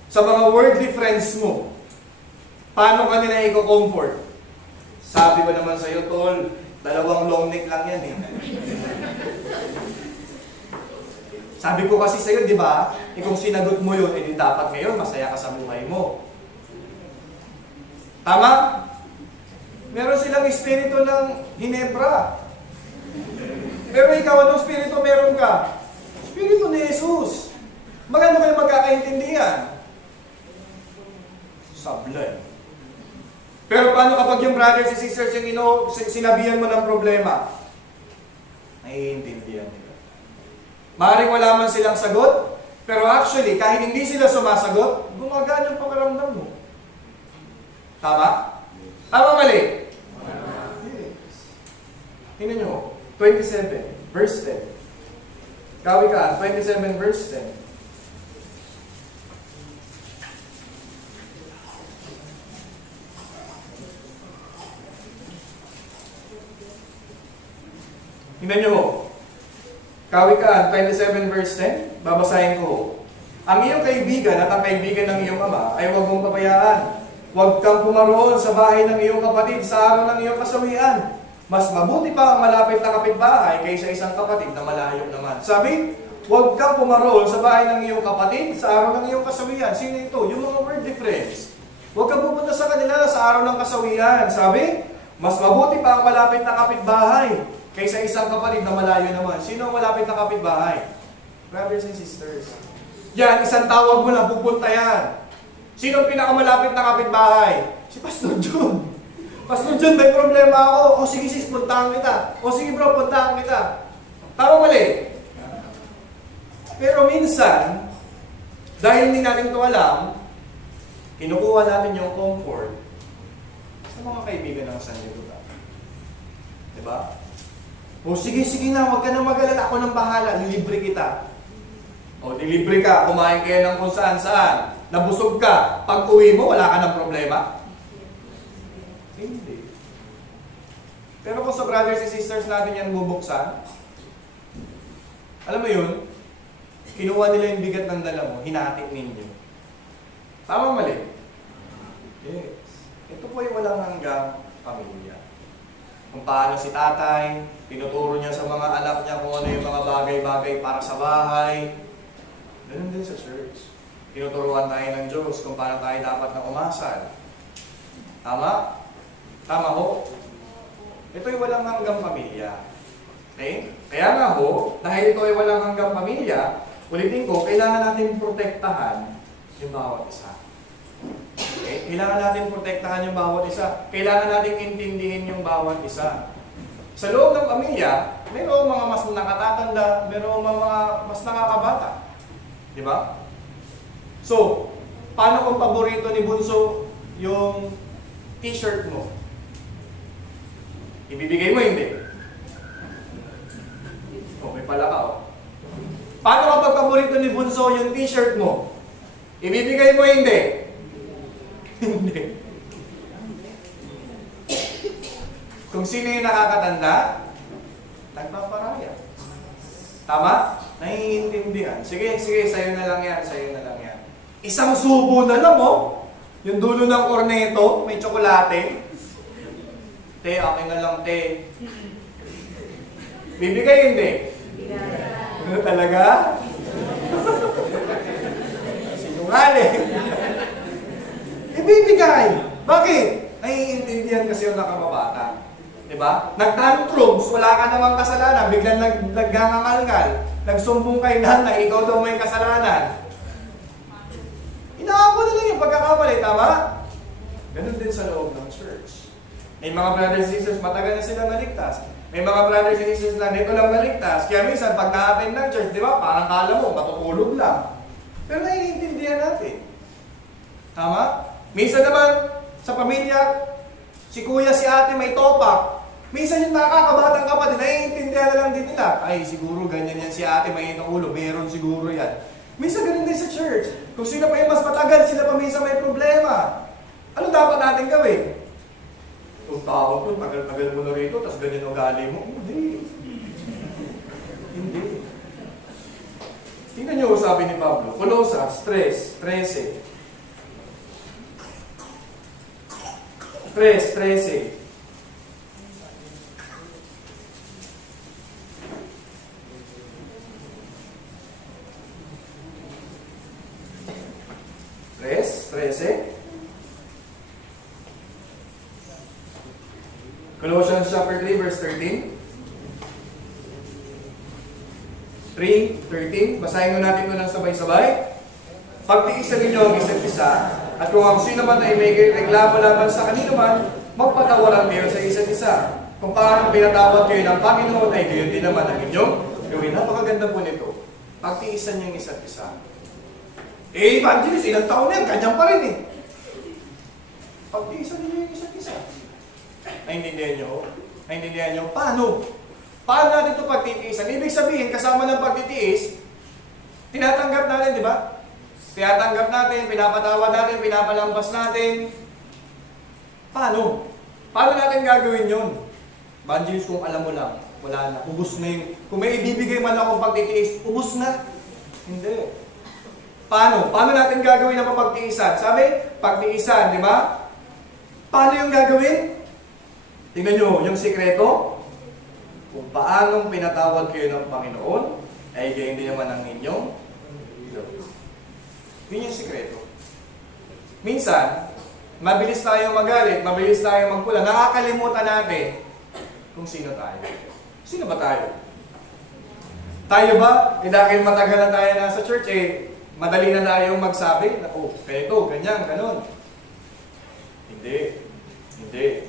sa mga worldly friends mo, paano ka nila i-comfort? Sabi ko naman sa'yo, tol, 2 long neck lang yan eh. Sabi ko kasi sa'yo, di ba? Kung sinagot mo yun, edi dapat ngayon masaya ka sa buhay mo. Tama? Meron silang espiritu ng Hinebra. Pero ikaw, anong espiritu meron ka? Espiritu ni Jesus. Magano kayo magkakaintindihan? Sablay. Pero paano kapag yung brothers and sisters yung sinabihan mo ng problema? Naiintindihan nila. Maaaring wala man silang sagot, pero actually, kahit hindi sila sumasagot, gumagaan yung pakiramdam mo. Tama? Tama mali? Yes. Tingnan nyo, 27, verse 10. Kawikaan, 27, verse 10. Tingnan nyo mo. Kawikaan, 27 verse 10. Babasahin ko. Ang iyong kaibigan at ang kaibigan ng iyong ama ay huwag mong pabayaan. Huwag kang pumaroon sa bahay ng iyong kapatid sa araw ng iyong kasawian. Mas mabuti pa ang malapit na kapitbahay kaysa isang kapatid na malayo naman. Sabi, huwag kang pumaroon sa bahay ng iyong kapatid sa araw ng iyong kasawian. Sino ito? Yung mga worldly friends. Huwag kang pupunta sa kanila sa araw ng kasawian. Sabi, mas mabuti pa ang malapit na kapitbahay kaysa isang kapatid na malayo naman. Sino ang malapit na kapitbahay? Brothers and sisters. Yan, isang tawag mo lang, pupunta yan. Sino ang pinakamalapit na kapitbahay? Si Pastor John. Pastor John, may problema ako. O sige sis, puntahan kita. O sige bro, puntahan kita. Tama mali? Pero minsan, dahil hindi natin ito alam, kinukuha natin yung comfort sa mga kaibigan ng sanlibutan. Diba? O sige na, huwag ka na mag-alala. Ako nang bahala, nilibre kita. O nilibre ka, kumain kayo ng kung saan-saan. Nabusog ka, pag uwi mo, wala ka ng problema? Hindi. Pero kung sa brothers and sisters natin yan bubuksan, alam mo yun, kinuha nila yung bigat ng dala mo, hinati ninyo. Tama mali? Yes. Ito po yung walang hanggang pamilya. Kung paano si tatay, tinuturo niya sa mga anak niya kung ano yung mga bagay-bagay para sa bahay. Ganun din sa church. Tinuturuan tayo ng Diyos kung paano tayo dapat na umasal. Tama? Tama ho? Ito ay walang hanggang pamilya. Okay? Kaya nga ho, dahil ito ay walang hanggang pamilya, ulitin ko, kailangan natin protektahan yung bawat isa. Okay? Kailangan natin protektahan yung bawat isa. Kailangan natin intindihin yung bawat isa. Sa loob ng pamilya, mayroong mga mas nakatatanda, mayroong mga mas nakakabata. Di ba? So, paano kung paborito ni Bunso yung t-shirt mo? Ibibigay mo, hindi? Okay pala ka, oh. Paano kapag paborito ni Bunso yung t-shirt mo? Ibibigay mo, hindi? Hindi. Kung sino yung nakakatanda, nagpaparaya. Tama? Naiintindihan. Sige, sa'yo na lang yan, sa'yo na lang yan. Isang subo na lang, oh. Yung dulo ng korneto, may tsokolate. Te, akin na lang, te. Bibigay, hindi? Ano talaga? Sinungaling. Ibibigay. Bakit? Naiintindihan kasi yung nakamabata. Diba? ba? Nag-tantrums, wala ka namang kasalanan, biglang nagngangangal-ngal, nagsumbong kay nanay, ikaw daw may kasalanan. Inaako na lang yung pagkakamali, tama? Ganun din sa loob ng church. May mga brothers and sisters, matagal na sila naligtas. May mga brothers and sisters na dito lang naligtas. Kaya minsan, pag na-attend ng church, di ba, parang kala mo, matutulog lang. Pero naiintindihan natin. Tama? Minsan naman, sa pamilya, si kuya, si ate may topak. Minsan yung nakakabatang kapatid, naiintindihan na lang din nila. Ay, siguro ganyan yan si ate, may ulo, meron siguro yan. Minsan ganun din sa church. Kung sino pa yung mas matagal, sila pa minsan may problema. Ano dapat natin gawin? Kung tao ko, tagal-tagal mo na rito, tapos ganyan ugali mo. Hindi. Hindi. Tingnan nyo, sabi ni Pablo, Colosas 3:13. 3:13. Colossians chapter 3 verse 13. 3:13. Basahin natin ito ng sabay-sabay. Pagtiisan ninyo ang isa't isa, at kung ang sino man ay may reklamo laban sa kanino man, magpatawaran kayo sa isa't isa. Kung paano pinatawad kayo ng Panginoon, ay gayon din naman ang inyong gawin. Napakaganda po nito. Pagtiisan niyo ang isa't isa. Evangelist, ilang taon na yan, kanyang pa rin eh. Pagtiisan niyo yung isa't isa. Naintindihan nyo? Naintindihan nyo? Paano? Paano natin ito pagtitiisan? Ibig sabihin, kasama ng pagtitiis, tinatanggap natin, di ba? Tinatanggap natin, pinapatawad natin, pinapalampas natin. Paano? Paano natin gagawin yun? Evangelist, kung alam mo lang, wala na. Ubus na yung... Kung may ibibigay man akong pagtitiis, ubus na. Hindi. Paano? Paano natin gagawin ang pagtiisan? Sabi, pagtiisan, di ba? Paano yung gagawin? Tingnan nyo, yung sikreto, kung paanong pinatawad kayo ng Panginoon, ay gayon din naman ang inyong gawin. Yun yung sikreto. Minsan, mabilis tayo magalit, mabilis tayo magpula, nakakalimutan natin kung sino tayo. Sino ba tayo? Tayo ba? Dahil matagal na tayo nasa church, madali na tayong magsabi na, oh, ganito, ganyan, ganon. Hindi. Hindi.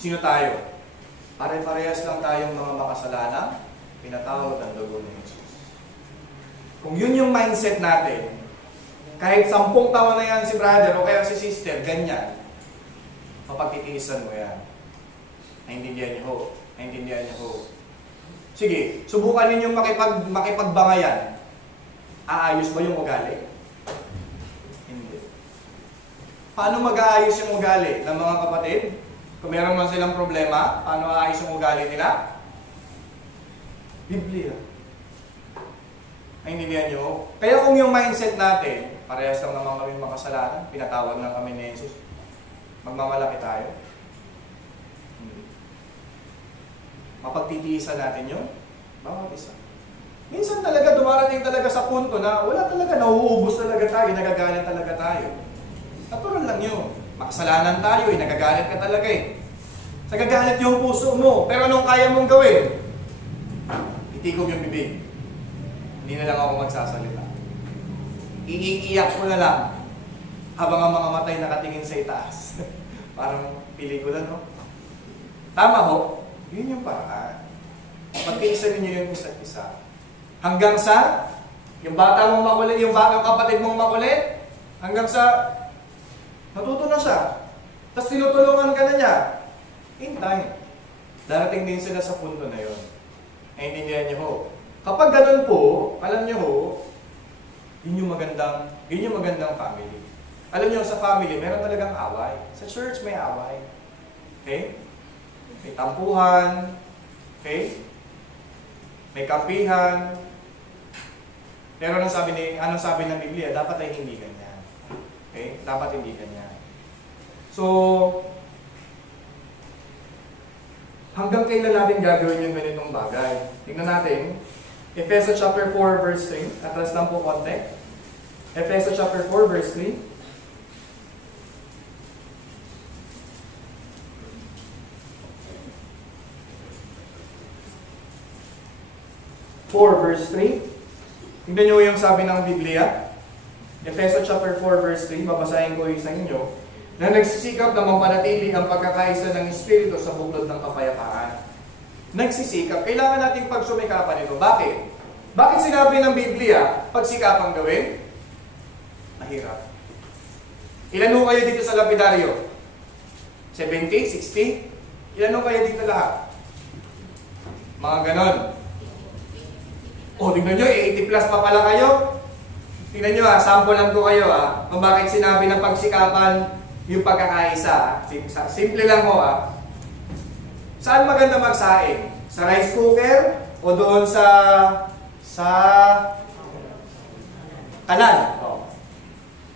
Sino tayo? Pare-parehas lang tayong mga makasalanan, pinatawad ang dugo ni Jesus. Kung yun yung mindset natin, kahit 10 taon na yan si brother o kaya si sister, ganyan, mapagtitiisan mo yan. Naintindihan niyo ho. Naintindihan niyo ho. Sige, subukan ninyong makipagbangayan. Aayos ba yung ugali? Hindi. Paano mag-aayos yung ugali ng mga kapatid? Kung meron man silang problema, paano aayos yung ugali nila? Biblia. Naintindihan niyo? Kaya kung yung mindset natin, parehas lang naman kami makasalanan, pinatawad lang kami ni Jesus, magmamalaki tayo. Mapagtitiisan natin yun, bawat isa. Minsan talaga dumarating talaga sa punto na wala talaga, nauubos talaga tayo, nagagalit talaga tayo. Natural lang yun. Makasalanan tayo, nagagalit ka talaga eh. Nagagalit yung puso mo, pero anong kaya mong gawin? Itigom yung bibig. Hindi na lang ako magsasalita. Iiiyak ko na lang habang ang mga matay nakatingin sa itaas. Parang pelikula, no? Tama ho? Yun yung paraan. Pagkiisa ninyo yung isa't isa. Hanggang sa yung bata mong makulit, yung batang kapatid mong makulit, hanggang sa natuto na siya. Tapos tinutulungan ka na niya. In time. Darating din sila sa punto na yun. Naintindihan niyo ho. Kapag ganun po, alam niyo ho, yun yung magandang family. Alam niyo, sa family, meron talagang away. Sa church, may away. Okay? May tampuhan. Okay? May kampihan. Pero anong sabi ng Biblia? Dapat ay hindi ganyan. Okay? Dapat hindi ganyan. So, hanggang kailan natin gagawin yung ganitong bagay? Tingnan natin. Ephesians chapter 4 verse 3. Atras lang po konti. Ephesians chapter 4 verse 3. 4 verse 3. Tingnan nyo yung sabi ng Biblia. Ephesians chapter 4 verse 3, babasahin ko yung sa inyo. Na nagsisikap na mapanatili ang pagkakaisa ng Espiritu sa buklod ng kapayapaan. Nagsisikap, kailangan nating pagsumikapan ito. Bakit? Bakit sinabi ng Biblia, pagsikapang gawin? Mahirap. Ilan ho kayo dito sa lapidaryo? 70? 60? Ilan ho kayo dito lahat? Mga ganon. O, tingnan nyo, 80 plus pa pala kayo. Tingnan nyo sample lang ko kayo kung bakit sinabi ng pagsikapan yung pagkakaisa. Simple lang ho Saan maganda magsaing? Sa rice cooker o doon sa kalan?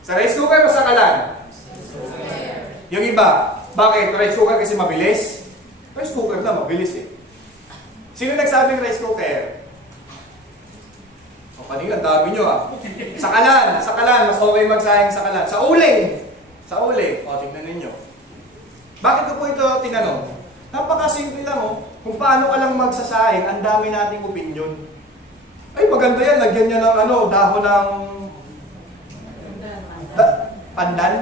Sa rice cooker o sa kalan? Yung iba, bakit? Rice cooker kasi mabilis? Rice cooker na, mabilis Sino nagsabing rice cooker? O kanina, dami nyo Sa kalan, mas okay magsaing sa kalan. Sa uling. O, tingnan ninyo. Bakit ko po ito tinanong? Napakasimple lang kung paano ka lang magsasaing, ang dami nating opinion. Ay, maganda yan, lagyan niya ng dahon ng pandan.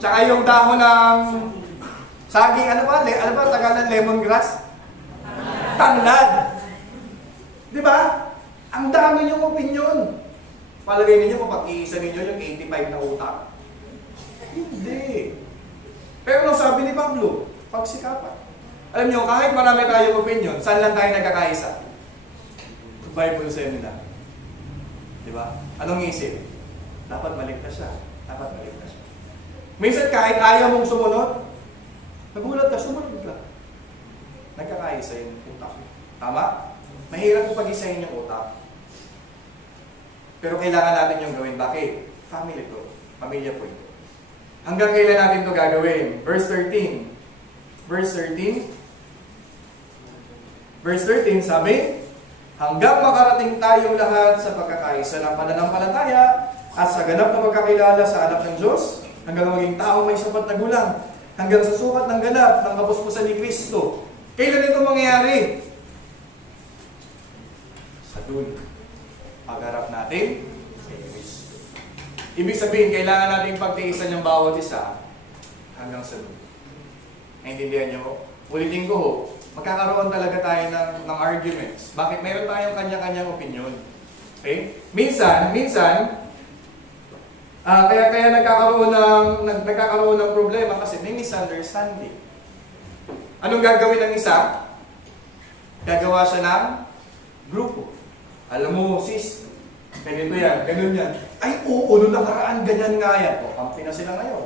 Tsaka yung dahon ng saging, ano ba Tagalog, lemongrass? Tanglad. Di ba? Ang dami niyong opinion. Palagay ninyo kung pag-iisa ninyo yung 85 na utak. Hindi. Pero anong sabi ni Pablo? Pagsikapan. Alam nyo, kahit marami tayong opinion, saan lang tayo nagkakaisa? Bible seminar. Di ba? Anong isip? Dapat maligtas siya. Minsan kahit ayaw mong sumunod, nagulat ka, sumunod ka. Nagkakaisa yung utak. Tama? Mahirap kung pag-isahin yung utak. Pero kailangan natin yung gawin. Bakit? Family to. Pamilya po ito. Hanggang kailan natin ito gagawin? Verse 13. Verse 13 sabi, hanggang makarating tayong lahat sa pagkakaisa ng pananampalataya at sa ganap na pagkakilala sa anak ng Diyos, hanggang maging tao may sapat na gulang, hanggang sa sukat ng ganap ng kapuspusan ni Kristo. Kailan ito mangyayari? Sa dulo. Pagharap natin kay Kristo. Ibig sabihin, kailangan natin pagtiisan yung bawat isa hanggang sa dulo. Naintindihan nyo? Ulitin ko magkakaroon talaga tayo ng arguments. Bakit? Mayroon tayong kanya-kanyang opinion. Okay? Minsan, kaya nagkakaroon ng problema kasi may misunderstanding. Anong gagawin ng isa? Gagawa siya ng grupo. Alam mo, sis, ganito yan, ganun yan. Ay, oo, nung nakaraan, ganyan nga yan. O, kampi na sila ngayon.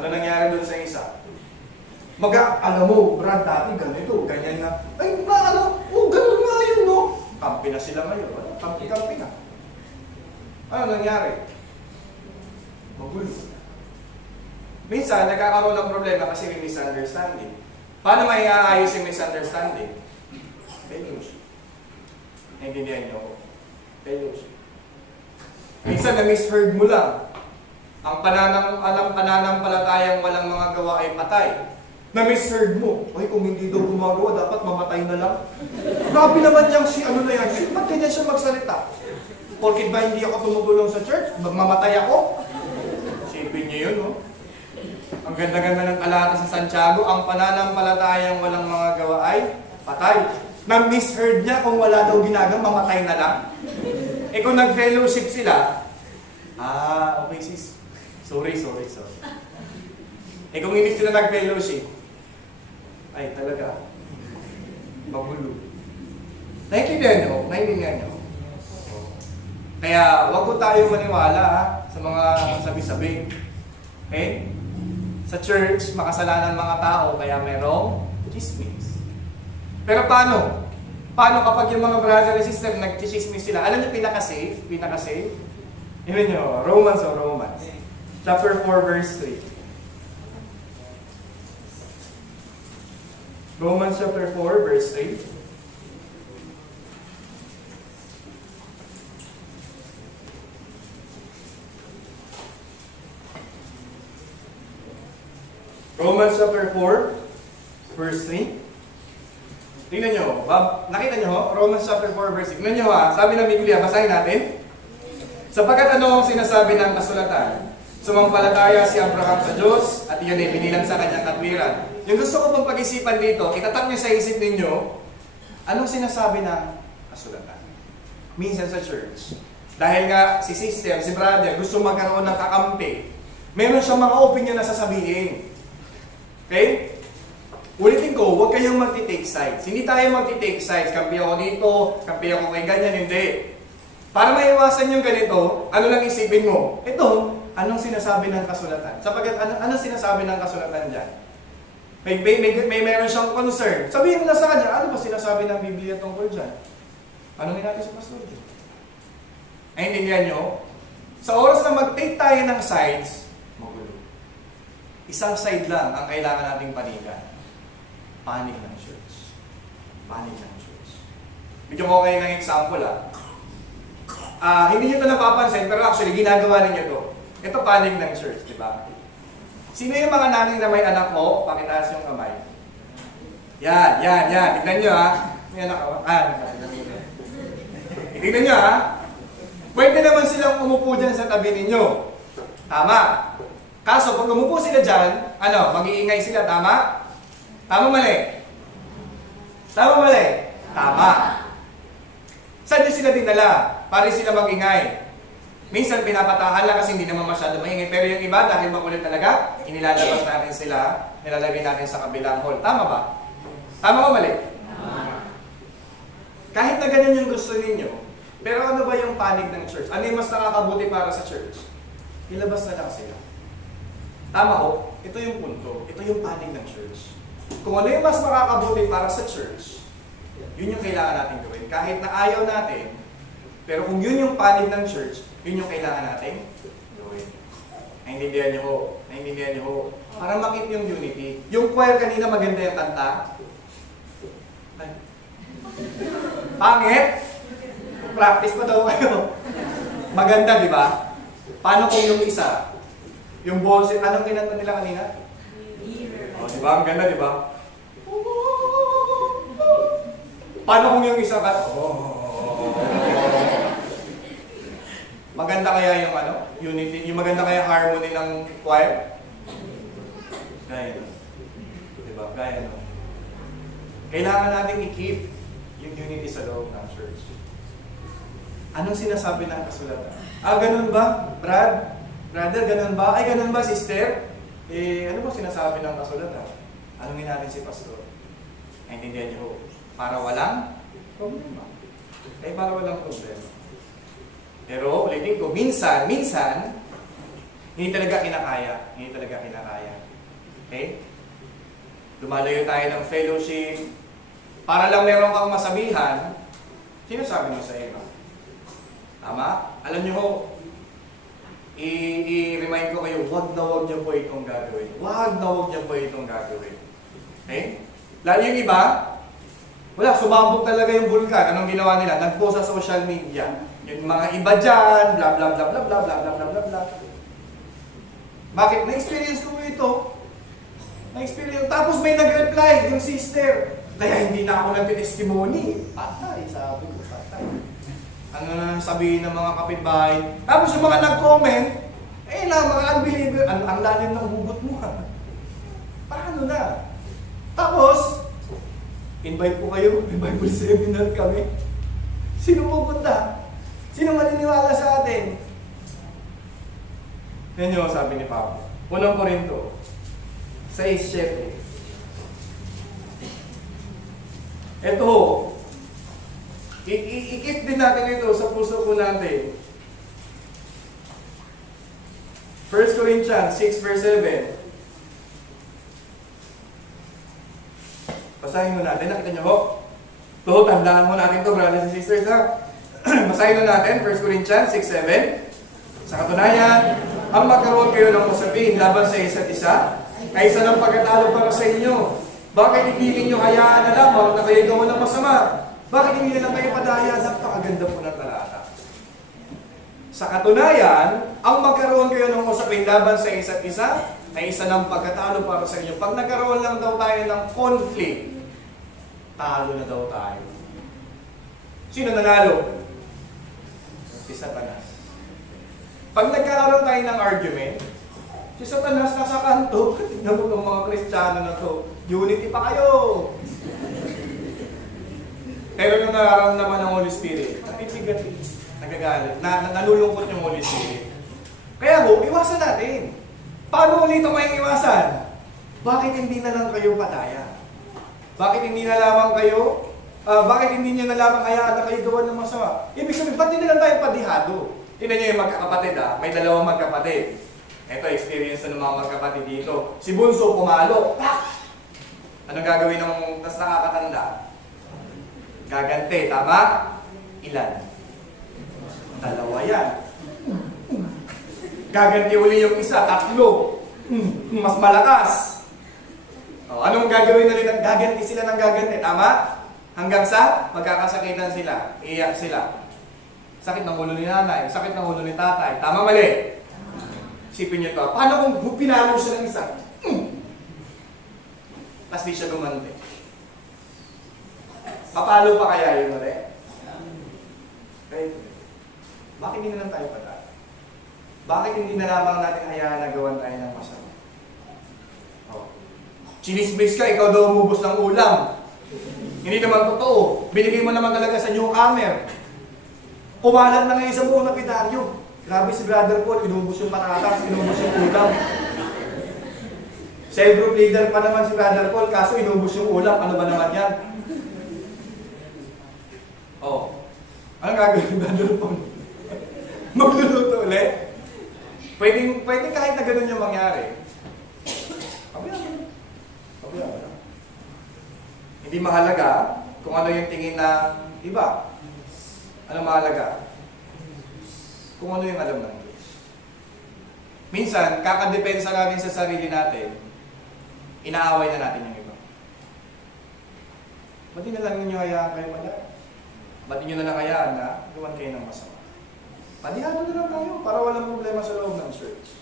Ano nangyari doon sa isa? Alam mo, Brad, dati ganito, ganyan na. Ay, ganun nga yun, no? Kampi na sila ngayon. Kampi na. Ano nangyari? Magulo. Minsan, nagkakaroon ng problema kasi may misunderstanding. Paano maiaayos yung misunderstanding? Fellowship. Naintindihan niyo ako? Fellowship. Minsan, na-misheard mo lang. Ang pananampalatayang walang mga gawa ay patay. Na-misheard mo. Ay, kung hindi daw gumagawa, dapat mamatay na lang. Grabe naman yung ba't ganyan siya magsalita? Porkit ba hindi ako tumutulong sa church? Magmamatay ako? Sipin niyo yun, no? Ang ganda-ganda ng talata sa Santiago, ang pananampalatayang walang mga gawa ay patay. Na-misheard niya kung wala daw ginagawa, mamatay na lang. Kung nag-fellowship sila, okay sis. Sorry. Kung hindi sila nag-fellowship, ay talaga, magulo. Naintindihan niyo? Kaya, wag po tayo maniwala sa mga sabi-sabi. Okay? Sa church, makasalanan mga tao, kaya merong chismis. Pero paano? Paano kapag yung mga brother and sister nag-chismis sila? Alam niyo pinaka-safe? Yun nyo, Romans. Chapter 4, verse 3. Romans chapter 4, verse 3. Romans chapter 4, verse 3. Tingnan nyo, nakita nyo ho? Romans chapter 4 verse 6. Tingnan nyo ha, sabi ng Biblia, basahin natin. Sapagkat ano ang sinasabi ng kasulatan? Sumampalataya si Abraham sa Diyos at iyon ay binilang sa kanyang katwiran. Yung gusto ko pang pag-isipan dito, itatak nyo sa isip ninyo, anong sinasabi ng kasulatan? Minsan sa church, dahil nga si sister, si brother, gusto magkaroon ng kakampi, meron siyang mga opinion na sasabihin. Okay? Ulitin ko, huwag kayong magti-take sides. Hindi tayo magti-take sides. Kampi ako dito, kampi ako kay ganyan, hindi. Para maiwasan yung ganito, ano lang isipin mo? Ito, anong sinasabi ng kasulatan? Sapagkat anong sinasabi ng kasulatan dyan? May meron siyang concern. Sabihin mo na sa kanya, ano ba sinasabi ng Biblia tungkol dyan? Anong natin sa pastor dyan? Ay, intindihan nyo? Sa oras na mag-take tayo ng sides, magulo. Isang side lang ang kailangan nating panigan. Panig ng church. Panig ng church. Bigyan ko kayo ng example hindi nyo ito napapansin, pero actually ginagawa ninyo ito. Ito panig ng church, di ba? Sino yung mga nanay na may anak mo? Pakitaas yung kamay. Yan. Tignan nyo May anak ako. Tignan nyo Pwede naman silang umupo dyan sa tabi ninyo. Tama. Kaso pag umupo sila dyan, mag-iingay sila, tama? Tama mali? Tama mali? Tama. Saan nyo sila dinala? Para sila mag-ingay. Minsan pinapatahan lang kasi hindi naman masyado maingay. Pero yung iba, dahil makulit talaga, inilalabas natin sila, nilalagay natin sa kabilang hall. Tama ba? Tama o mali? Tama. Kahit na ganyan yung gusto ninyo, pero ano ba yung panig ng church? Ano yung mas nakakabuti para sa church? Ilabas na lang sila. Tama o? Ito yung punto. Ito yung panig ng church. Kung ano yung mas makakabuti para sa church, yun yung kailangan natin gawin. Kahit na ayaw natin, pero kung yun yung panig ng church, yun yung kailangan natin gawin. Naintindihan niyo ho. Naintindihan niyo ho. Para makita yung unity. Yung choir kanina maganda yung kanta. Pangit? Practice pa daw kayo. Maganda, di ba? Paano kung yung isa? Yung boses, anong kinanta nila kanina? Diba? Ang ganda, diba? Paano kung yung isa ka? Maganda kaya yung unity? Yung maganda kaya harmony ng choir? Gaya. Diba? Gaya. Kailangan natin i-keep yung unity sa loob ng church. Anong sinasabi ng kasulatan? Ganun ba? Brother, ganun ba? Ay, ganun ba, sister? Ano ba sinasabi ng kasulatan? Anong natin si pastor? Naintindihan niyo ho? Para walang problema. Para walang problema. Pero, ulitin ko, minsan, hindi talaga kinakaya. Hindi talaga kinakaya. Okay? Lumalayo tayo ng fellowship. Para lang meron kang masabihan, sinasabi mo sa iba. Tama? Alam niyo ho, i-remind ko kayo, wag na wag niyo po itong gagawin. Wag na wag niyo po itong gagawin. Okay? Lalo yung iba, wala, sumabog talaga yung bulkan. Anong ginawa nila? Nag-post sa social media. Yung mga iba dyan, bla bla bla bla bla bla bla bla bla bla. Bakit? Na-experience ko ito. Na-experience. Tapos may nag-reply, yung sister. Kaya hindi na ako nag-testimony. Patay, sabi ko, patay. Ano na sabihin ng mga kapitbahay? Tapos yung mga nag-comment, mga unbeliever, ang lalim ng hugot mo Paano na? Tapos, invite po kayo, may Bible seminar kami. Sino pupunta? Sino maniniwala sa atin? Yan yung sabi ni Pablo. Unang Korinto, 6:7. Ito, i-keep din natin ito sa puso po natin. 1 Corinthians 6 verse 7. Basahin mo natin. Nakita nyo ho? Ito, tandaan mo natin ito, brothers and sisters. Basahin mo natin, 1 Corinthians 6:7. Sa katunayan, ang magkaroon kayo ng usapin laban sa isa't isa, ay isa ng pagkatalo para sa inyo. Bakit hindi ninyo hayaan na lamang na kayo gawa ng masama? Bakit hindi na lang kayo padaya? Napakaganda po ng talata. Sa katunayan, ang magkaroon kayo ng usapin laban sa isa't isa, ay isa ng pagkatalo para sa inyo. Pag nagkaroon lang daw tayo ng conflict, talo na daw tayo. Sino nanalo? Si Satanas. Pag nagkakaroon tayo ng argument, si Satanas nasa kanto, tignan mo ng mga Kristiyano na to, unity pa kayo! Pero nung nararamdaman ng Holy Spirit, napipigat, nagagalit, nalulungkot yung Holy Spirit. Kaya ho, iwasan natin. Paano ulit ito may iwasan? Bakit hindi na lang kayo pataya? Bakit hindi na lamang kayo, bakit hindi nyo na lamang hayaan na kayo gawa ng masama? Ibig sabihin, ba't hindi na lang tayo padihado? Tingnan nyo yung magkakapatid may dalawang magkapatid. Ito, experience na ng mga magkapatid dito. Si Bunso pumalo. Pak! Anong gagawin ng tas nakakatanda? Gaganti, tama? Ilan? Dalawa yan. Gaganti uli yung isa, 3. Mas malakas. Anong gagawin na rin? Gaganti sila ng gaganti, tama? Hanggang sa magkakasakitan sila, iiyak sila. Sakit ng ulo ni nanay, sakit ng ulo ni tatay. Tama, mali? Isipin nyo ito, paano kung pinalo siya ng isa? Tapos di siya gumante. Papalo pa kaya yun ulit? Okay. Bakit hindi na lang tayo patalo? Bakit hindi na lamang natin hayaan na gawan tayo ng masama? Chinismis ka, ikaw daw umubos ng ulam. Hindi naman totoo. Binigay mo naman talaga sa newcomer. Kumalat na ngayon sa buong lapidaryo. Grabe si Brother Paul, inubos yung patatas, inubos yung ulam. Cell group leader pa naman si Brother Paul, kaso inubos yung ulam. Ano ba naman yan? Anong gagawin ni Brother Paul? Magluluto ulit? Pwedeng kahit na ganun yung mangyari. Pabayaan. Hindi mahalaga kung ano yung tingin na iba. Ano mahalaga? Kung ano yung alam ng Diyos. Minsan, kakadepensa natin sa sarili natin, inaaway na natin yung iba. Ba't di na lang ninyo hayaan kayo madami? Ba't ninyo na lang hayaan na gawan kayo ng masama? Padihado na lang tayo para walang problema sa loob ng church.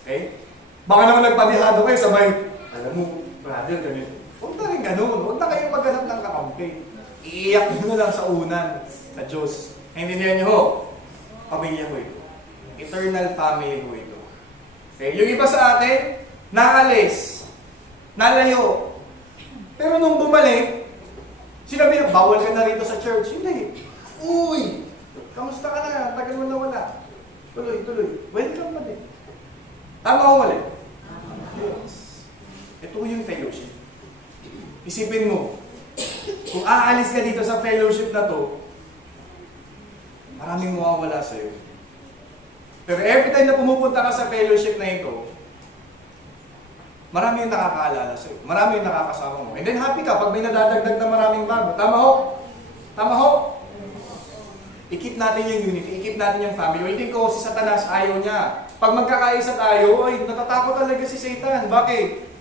Okay? Baka naman nagpadihado kayo sabay, alam mo, brother, ganito. Huwag na rin ganun. Huwag na kayong maghanap ng kakampi. Iiyak nyo na lang sa unan sa Diyos. Hindi niya nyo, pamilya ko ito. Eternal family ko ito. Okay? Yung iba sa atin, naalis, nalayo. Pero nung bumalik, sinabi na, bawal ka na rito sa church. Hindi. Uy! Kamusta ka na? Tagal mo na wala. Tuloy. Welcome pa din. Tama o mali? Yes. Ito yung fellowship. Isipin mo, kung aalis ka dito sa fellowship na to, maraming mawawala sa'yo. Pero every time na pumupunta ka sa fellowship na ito, marami yung nakakaalala sa'yo. Marami yung nakakasama mo. And then happy ka pag may nadadagdag na maraming bago. Tama ho? Tama ho? I-keep natin yung unity, i-keep natin yung family. Hindi ko si Satanas, ayaw niya. Pag magkakaisa tayo, ay, natatakot talaga si Satan. Bakit?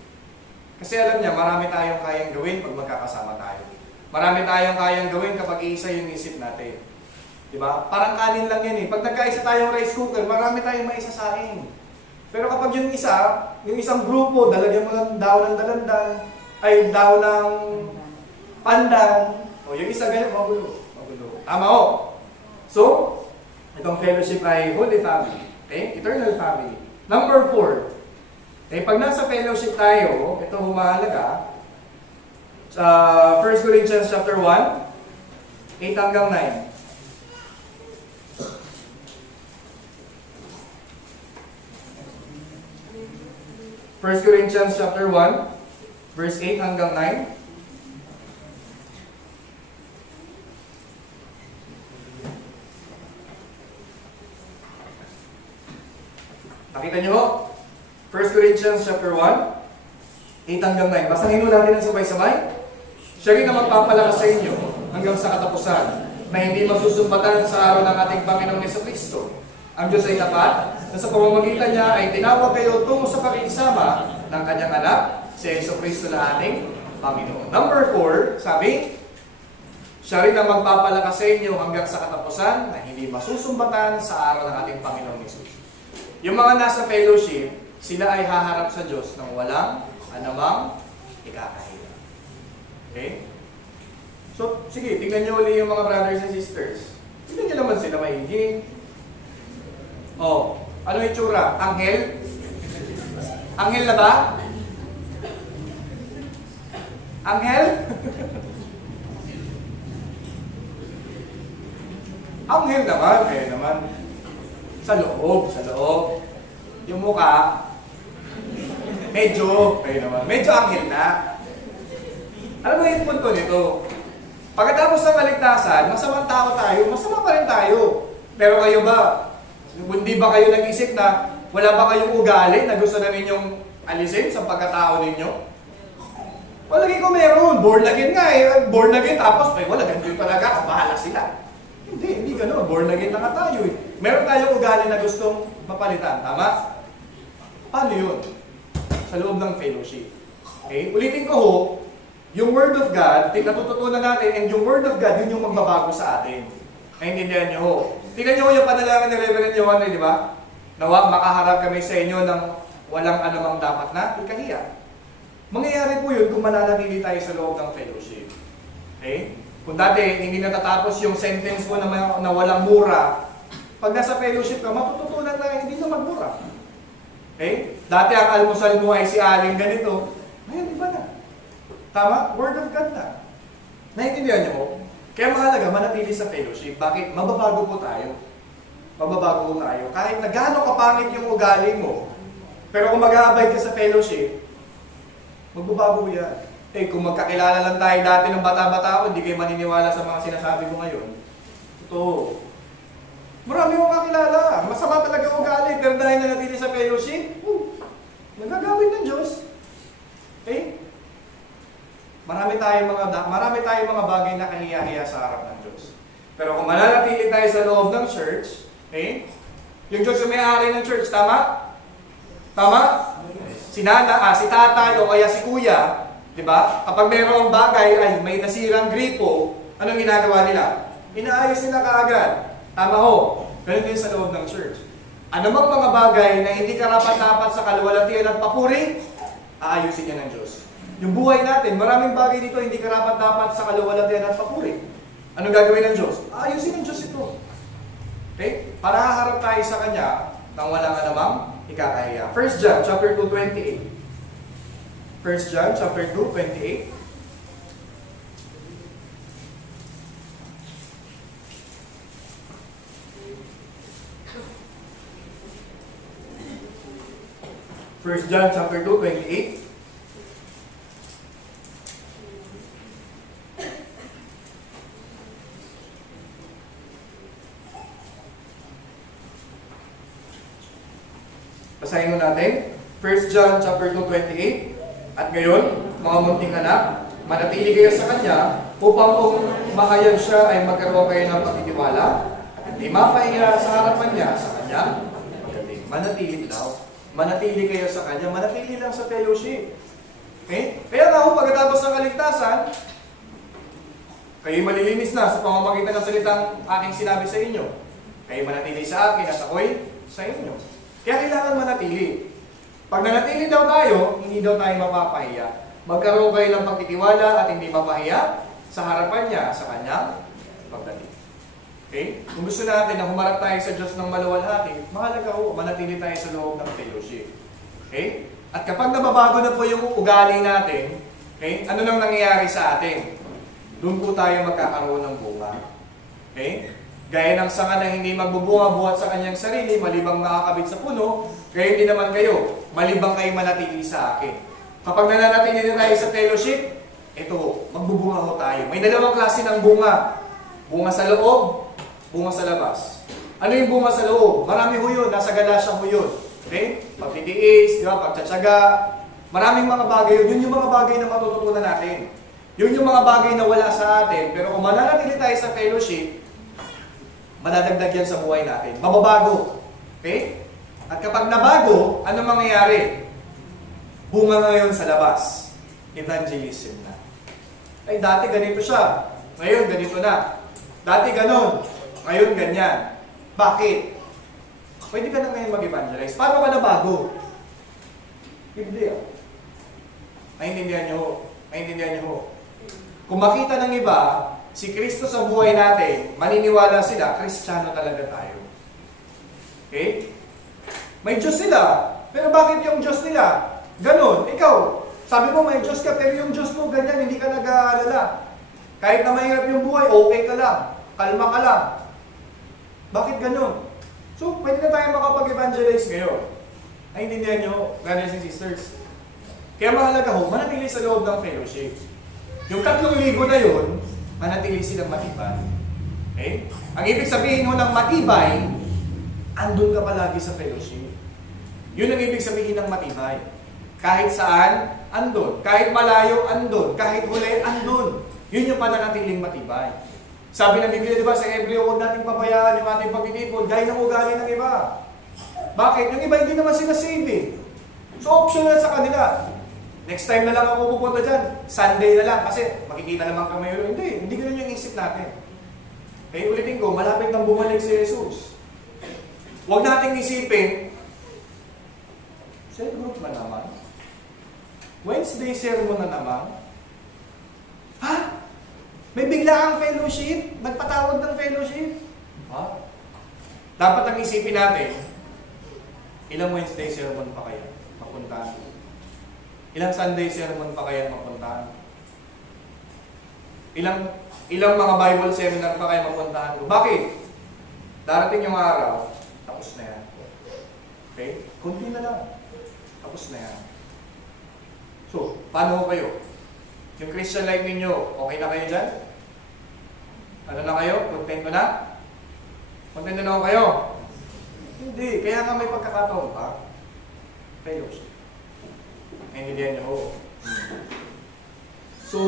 Kasi alam niya, marami tayong kayang gawin pag magkakasama tayo. Marami tayong kayang gawin kapag iisa yung isip natin. Diba? Parang kanin lang yan eh. Pag nagkaisa tayong rice cooker, marami tayong maisasaing. Pero kapag yung isang grupo, dalagyan mo ng daw ng dalandan, ay daw ng pandan, o yung isa ganyan, magulo. Tama o? So, itong fellowship ay Holy Family. Okay? Eternal Family. Number 4. Okay, pag nasa fellowship tayo, ito humahalaga. Sa 1 Corinthians chapter 1, 8 hanggang 9. First Corinthians chapter 1, verse 8 hanggang 9. Nakita niyo ho? 1 Corinthians chapter 1, 8 hanggang 9. Basahin mo natin ang sabay-sabay. Siya rin na magpapalakas sa inyo hanggang sa katapusan na hindi masusumpatan sa araw ng ating Panginoong Jesucristo. Ang Diyos ay tapat na sa pamamagitan niya ay tinawag kayo tungo sa pakikisama ng kanyang anak, si Jesucristo na ating Panginoon. Number 4, sabi, siya rin na magpapalakas sa inyo hanggang sa katapusan na hindi masusumbatan sa araw ng ating Panginoong Jesus. Yung mga nasa fellowship, sila ay haharap sa Diyos ng walang anumang ikakahiya. Okay? So, sige, tingnan nyo ulit yung mga brothers and sisters. Tingnan nyo naman sila maigi. Oh, ano yung itsura? Anghel? Anghel na ba? Anghel? Anghel naman, kaya naman. Sa loob. Yung mukha, medyo, kaya naman, medyo anghel na. Alam mo yung punto nito? Pagkatapos ng kaligtasan, masamang tao tayo, masama pa rin tayo. Pero kayo ba? Hindi ba kayo nag-isip na wala ba kayong ugali na gusto na ninyong alisin sa pagkatao ninyo? Lagi ko meron. Born again nga eh. Born again tapos, wala, ganito talaga. Bahala sila. Hindi gano'n. Born again na nga tayo eh. Meron tayong ugali na gustong mapalitan. Tama? Paano yun? Sa loob ng fellowship. Okay? Ulitin ko ho, yung Word of God, natututunan natin, and yung Word of God, yun yung magbabago sa atin. Naintindihan nyo ho. Tingnan nyo yung panalangin ni Reverend Johan, di ba? Nawa, makaharap kami sa inyo ng walang anumang dapat na ikahiya. Mangyayari po yun kung mananatili tayo sa loob ng fellowship. Okay? Kung dati, hindi natatapos yung sentence mo na walang mura, pag nasa fellowship ka, matututunan na hindi na magmura. Okay? Dati ang almusal mo ay si Aling ganito, ngayon iba na. Tama? Word of God na. Naintindihan niyo mo? Kaya mahalaga, manatili sa fellowship. Bakit? Mababago po tayo. Mababago po tayo. Kahit na gaano kapangit yung ugali mo, pero kung mag-aabay ka sa fellowship, magbabago yan. Kung magkakilala lang tayo dati ng bata-bata ko, hindi kayo maniniwala sa mga sinasabi ko ngayon. Totoo. Marami akong kakilala. Masama talaga ugali, pero dahil nanatili sa fellowship, nagagamit ng Diyos. Okay? Marami tayong mga bagay na kahiya-hiya sa harap ng Diyos. Pero kung mananatili tayo sa loob ng church, okay? Yung Diyos yung may-ari ng church, tama? Tama? Si tatay o kaya si kuya, di ba? Kapag mayroong bagay ay may nasirang gripo, anong ginagawa nila? Inaayos nila kaagad. Tama ho. Ganun din sa loob ng church. Ano mang mga bagay na hindi karapat-dapat sa kaluwalhatian at papuri, aayusin niya ng Diyos. Yung buhay natin, maraming bagay dito hindi karapat-dapat sa kaluwalhatian at papuri. Anong gagawin ng Diyos? Aayusin ng Diyos ito. Okay? Para haharap tayo sa Kanya nang walang anumang ikakahiya. 1 John chapter 2:28. 1 John chapter 2:28. First John chapter 2:28. Basahin mo natin. 1 John chapter 2:28. At ngayon, mga munting anak, manatili kayo sa Kanya upang kung mahayag siya ay magkaroon kayo ng pagtitiwala at hindi mapahiya sa harapan niya sa Kanya. Magaling. Manatili daw. Manatili kayo sa Kanya. Manatili lang sa fellowship. Okay? Kaya nga ho, pagkatapos ng kaligtasan, kayo malilinis na sa pamamagitan ng salitang aking sinabi sa inyo. Kayo manatili sa akin at ako'y sa inyo. Kaya kailangan manatili. Pag nanatili daw tayo, hindi daw tayo mapapahiya. Magkaroon kayo ng pagtitiwala at hindi mapahiya sa harapan niya, sa Kanyang pagdating. Okay? Kung gusto natin na humarap tayo sa Diyos ng maluwalhati, mahalaga ho, manatili tayo sa loob ng fellowship. Okay? At kapag nababago na po yung ugali natin, okay, ano nang nangyayari sa atin? Doon po tayo magkakaroon ng bunga. Okay? Gaya ng sanga na hindi magbubunga buhat sa kanyang sarili, malibang makakabit sa puno, kaya hindi naman kayo, malibang kayo manatili sa akin. Kapag nananatili na tayo sa fellowship, ito, magbubunga ho tayo. May dalawang klase ng bunga. Bunga sa loob, bunga sa labas. Ano yung bunga sa loob? Marami ho yun, nasa Galatia ho yun. Okay? Pagtitiis, di ba? Pagtsatsaga. Maraming mga bagay yun. Yun yung mga bagay na matututunan natin. Yun yung mga bagay na wala sa atin. Pero kung mananatili tayo sa fellowship, madadagdag yan sa buhay natin. Mababago. Okay? At kapag nabago, ano mangyayari? Bunga ngayon sa labas. Evangelism na. Ay, dati ganito siya. Ngayon, ganito na. Dati ganon. Ngayon, ganyan. Bakit? Pwede ka na ngayon mag-evangelize. Paano ka nabago? Hindi. Naintindihan niyo ho. Naintindihan niyo ho. Kung makita ng iba si Kristo sa buhay natin, maniniwala sila, Kristiyano talaga tayo. Okay? May Diyos sila. Pero bakit yung Diyos nila? Ganon. Ikaw, sabi mo may Diyos ka, pero yung Diyos mo ganyan, hindi ka nag-aalala. Kahit na mahirap yung buhay, okay ka lang. Kalma ka lang. Bakit ganon? So, pwede na tayo makapag-evangelize ngayon. Naintindihan nyo, brothers and sisters. Kaya mahalaga ho, manatili sa loob ng fellowship. Yung 3,000 na yun, manatili silang matibay. Okay? Ang ibig sabihin ho ng matibay, andun ka palagi sa fellowship. Yun ang ibig sabihin ng matibay. Kahit saan, andun. Kahit malayo, andun. Kahit huli, andun. Yun yung pananatiling matibay. Sabi ng Biblia, di ba, sa Hebreo, huwag nating pabayaan yung ating pagtitipon, gaya ng ugali ng iba. Bakit? Yung iba hindi naman sila save eh. So, optional sa kanila. Next time na lang ako pupunta dyan. Sunday na lang. Kasi makikita naman kami yun. Hindi ganun yung isip natin. Kaya ulitin ko, malapit nang bumalik si Jesus. Huwag nating isipin, cell group na naman. Wednesday sermon na naman. Ha? May bigla ang fellowship? Nagpatawag ng fellowship? Ha? Dapat ang isipin natin, ilang Wednesday sermon pa kaya mapuntahan? Ilang Sunday sermon pa kaya mapuntahan? Ilang mga Bible seminar pa kaya mapuntahan ko? Bakit? Darating yung araw, tapos na yan. Okay? Kunti na lang. Tapos na yan. So, paano ho kayo? Yung Christian life ninyo, okay na kayo dyan? Ano na kayo? Contento na? Contento na ho kayo? Hindi. Kaya nga may pagkakataon pa. Fellowship. Naintindihan niyo ho. So,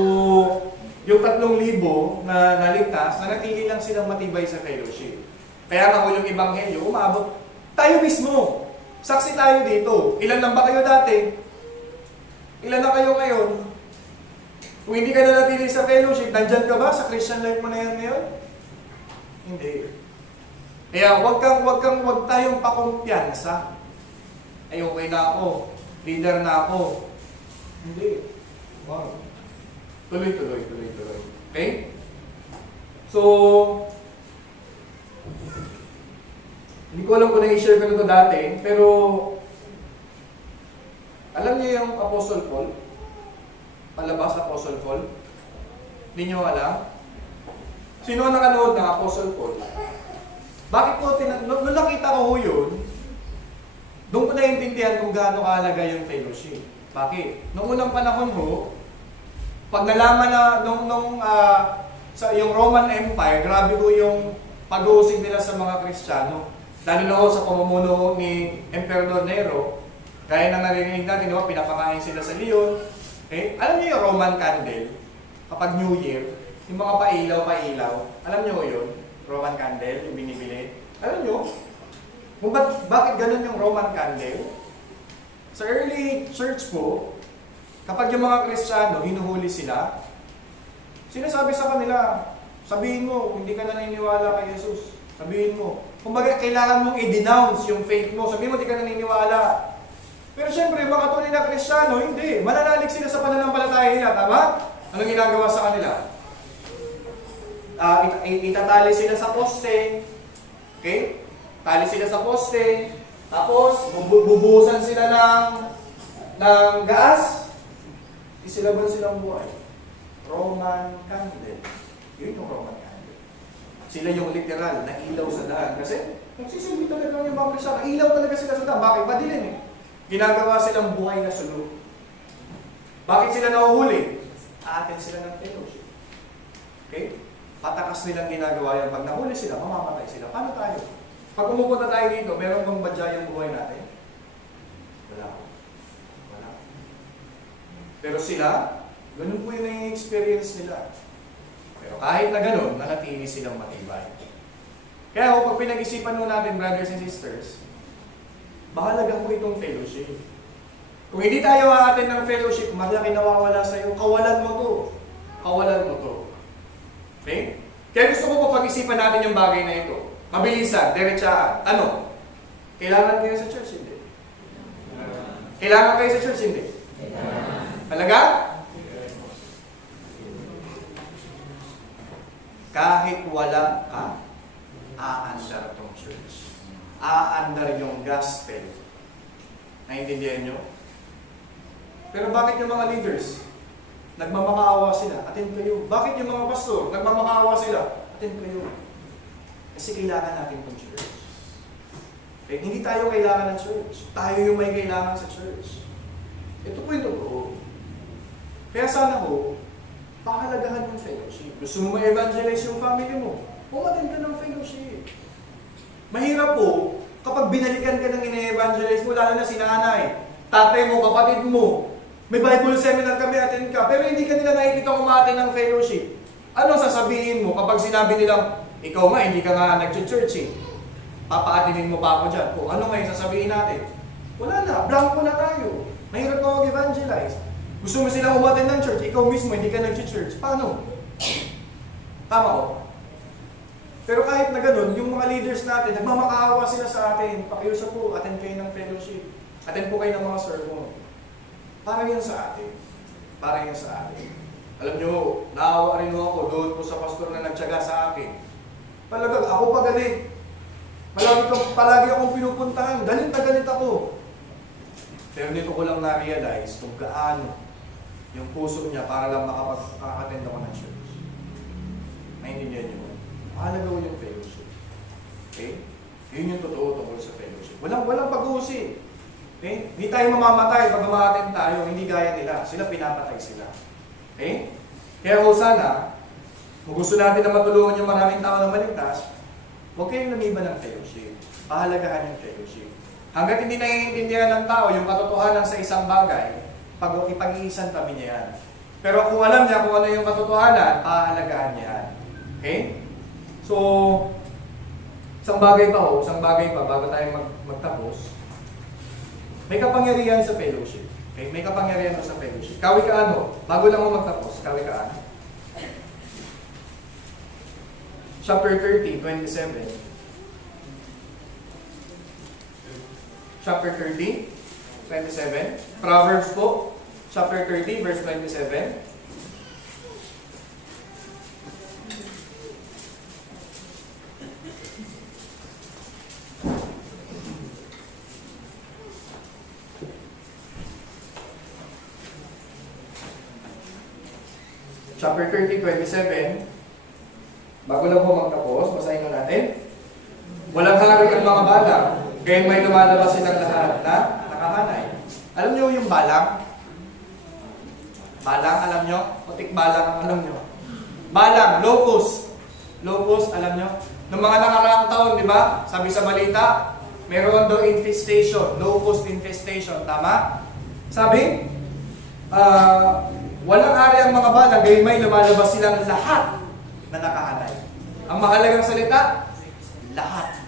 yung 3,000 na naligtas, nanatili lang silang matibay sa fellowship. Kaya nga ho yung Ebanghelyo, umabot. Tayo mismo. Saksi tayo dito. Ilan lang ba kayo dati? Ilan na kayo ngayon? Kung hindi ka nanatili sa fellowship, nandyan ka ba sa Christian life mo na yan ngayon? Hindi. Kaya wag tayong pakumpiyansa. Ay, okay na ako. Leader na ako. Hindi. Wow. Tuloy. Okay? So, hindi ko alam kung na-share ko nito dati, pero alam niyo yung Apostle Paul? Palabas Apostle Paul? Hindi niyo alam? Sino ang nakanood ng Apostle Paul? Bakit ko, nung nakita ko yun, doon ko naiintindihan kung gaano kahalaga yung fellowship. Bakit? Noong unang panahon ho, pag nalaman na yung Roman Empire, grabe ko yung pag-uusig nila sa mga Kristiyano. Lalo na ho sa pamumuno ni Emperador Nero, kaya na narinig natin, diba, pinapakain sila sa leon. Okay? Alam niyo yung Roman candle, kapag New Year, yung mga pailaw, alam niyo yun? Roman candle, yung binibili. Alam niyo? Kung bakit ganun yung Roman candle? Sa early church po, kapag yung mga Kristiyano, hinuhuli sila, sinasabi sa kanila, sabihin mo, hindi ka naniniwala kay Jesus. Sabihin mo. Kumbaga, kailangan mong i-denounce yung faith mo. Sabihin mo, hindi ka naniniwala. Pero syempre, mga tunay na Kristiyano, hindi. Mananalig sila sa pananampalataya nila, tama? Anong ginagawa sa kanila? Itatali sila sa poste. Okay? Tali sila sa poste. Tapos, bubuhusan sila ng gas. Isilaban silang buhay. Roman candle. Yun yung Roman candle. Sila yung literal na ilaw sa daan. Kasi, nagsisilbi talaga yung mga Kristiyano. Ilaw talaga sila sa daan. Bakit? Madilim eh. Ginagawa silang buhay na sulok. Bakit sila nahuhuli? Aatin sila ng fellowship. Okay? Patakas nilang ginagawa yan. Pag nahuli sila, mamamatay sila. Paano tayo? Pag umupunta tayo dito, meron bang badya yung buhay natin? Wala. Pero sila, ganun po yung na-experience nila. Pero kahit na ganun, nanatili silang matibay. Kaya kung pag pinag-isipan mo natin, brothers and sisters, mahalaga po itong fellowship. Kung hindi tayo aatin ng fellowship, malaki nawawala sa'yo, kawalan mo to. Okay? Kaya gusto ko po pag-isipan natin yung bagay na ito. Mabilisan, diretsaan. Ano? Kailangan kayo sa church, hindi? Kailangan kayo sa church, hindi? Talaga? Kahit wala ka, aandar tong church. Aandar yung gospel. Naintindihan nyo? Pero bakit yung mga leaders? Nagmamakaawa sila, attend kayo. Bakit yung mga pastor? Nagmamakaawa sila, attend kayo. Kasi kailangan natin tong church. Okay? Hindi tayo kailangan ng church. Tayo yung may kailangan sa church. Ito po yung totoo. Kaya sana po, pahalagahan yung fellowship. Gusto mo ma-evangelize yung family mo, umattend ka ng fellowship. Mahirap po, kapag binalikan ka ng ine-evangelize mo, lalo na si nanay, tatay mo, kapatid mo, may Bible seminar kami, attend ka, pero hindi ka nila nakikita umattend ng fellowship. Ano sasabihin mo kapag sinabi nilang, ikaw nga, hindi ka nga nag-church eh. Papaatinin mo pa ako dyan. O ano ngayon sasabihin natin? Wala na, blanco na tayo. Mahirap na mag-evangelize. Gusto mo silang umattend ng church, ikaw mismo hindi ka nag-church. Paano? Tama o? Pero kahit na ganun, yung mga leaders natin, nagmamakaawa sila sa atin. Pakiusap po, attend kayo ng fellowship. Attend po kayo ng mga sermon. Para yan sa atin. Para yan sa atin. Alam nyo, naawa rin ako doon po sa pastor na nagtyaga sa akin. Talagang ako pa galit. Palagi akong pinupuntahan. Galit na galit ako. Pero nito ko lang na-realize kung gaano yung puso niya para lang makaka-attend ako ng church. Naintindihan niyo? Mahalaga yung fellowship. Okay? Yun yung totoo tungkol sa fellowship. Walang pag-uusig. Okay? Hindi tayo mamamatay pag ma-attend tayo, hindi gaya nila. Sila pinapatay sila. Okay? Kaya kung sana, kung gusto natin na matulungan yung maraming tao na maligtas, huwag kayong lumiban ng fellowship. Pahalagahan yung fellowship. Hanggat hindi naiintindihan ng tao yung katotohanan sa isang bagay, ipag-iisan kami niya yan. Pero kung alam niya kung ano yung katotohanan, pahalagahan niya yan. Okay? So, isang bagay pa bago tayo magtapos, may kapangyarihan sa fellowship. Okay? May kapangyarihan sa fellowship. Kawi ka ano? Bago lang mo magtapos, kawi ka ano? Chapter 30, 27. Chapter 30, 27. Proverbs po, chapter 30, verse 27. Chapter 30, 27. Bago lang po magtapos, basahin na natin. Walang hari ang mga balang, kaya may lumalabas silang lahat na nakahanay. Alam nyo yung balang? Balang, alam nyo? Putik balang, alam nyo? Balang, locust. Locust, alam nyo? Noong mga nakaraang taon, di ba? Sabi sa balita, meron daw infestation, locust infestation. Tama? Sabi, walang hari ang mga balang, kaya may lumalabas silang lahat na nakahanay. Ang mahalagang salita, lahat.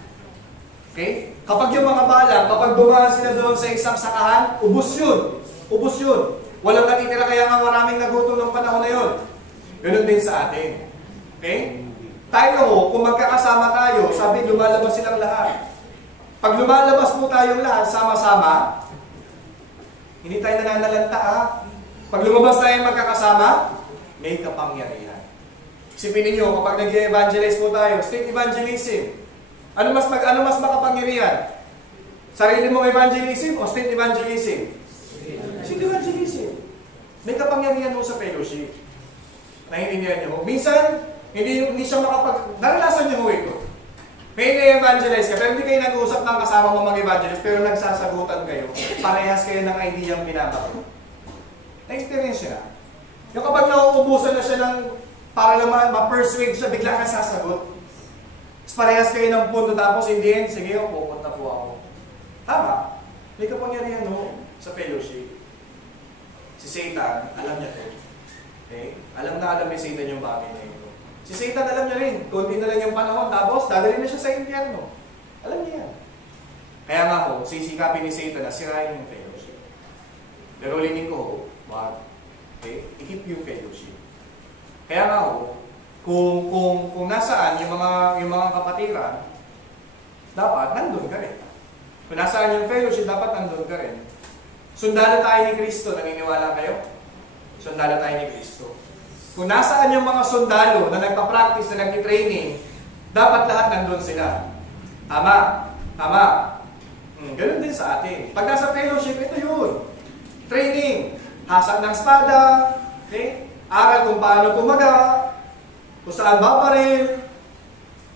Okay? Kapag yung mga balang, kapag dumaan sila doon sa isang sakahan, ubos yun. Ubos yun. Walang natitira kaya nga maraming nagutom ng panahon na yun. Ganun din sa atin. Okay? Tayo, kung magkakasama tayo, sabi lumalabas silang lahat. Pag lumalabas po tayong lahat, sama-sama, hindi tayo nananalanta Pag lumabas tayo magkakasama, may kapangyarihan. Isipin ninyo, kapag nag-evangelize po tayo, street evangelism, ano mas makapangyarihan? Sarili mong evangelism o street evangelism? Street evangelism. May kapangyarihan mo sa fellowship. Naiintindihan niyo mo. Minsan, hindi siya naranasan niyo mo ito. May na-evangelize ka, pero hindi kayo nag-uusap ng kasama mo mag-evangelize, pero nagsasagutan kayo. Parehas kayo ng idea ang binabato. Na-experience niya. Yung kapag nauubusan na siya ng para naman ma-persuade siya, bigla ka sasagot. Parehas kayo ng punto, tapos in the end, sige, pupunta po ako. Tama. May kapangyarihan sa fellowship. Si Satan, alam niya to. Okay? Alam ni Satan yung bagay na ito. Si Satan alam niya rin. Kunti na lang yung panahon, tapos dadalhin na siya sa impyerno. Alam niya yan. Kaya nga sisikapin ni Satan na sirain yung fellowship. Pero ulitin ko, wag. Okay? I-keep yung fellowship. Kaya nga kung nasaan yung mga kapatiran, dapat nandun ka rin. Kung nasaan yung fellowship, dapat nandun ka rin. Sundalo tayo ni Kristo, naniniwala kayo? Sundalo tayo ni Kristo. Kung nasaan yung mga sundalo na nagpa-practice, na nagtitraining, dapat lahat nandun sila. Tama. Tama. Ganun din sa atin. Pag nasa fellowship, ito yun. Training. Hasad ng espada. Okay? Aral kung paano tumaga. Kung saan babaril.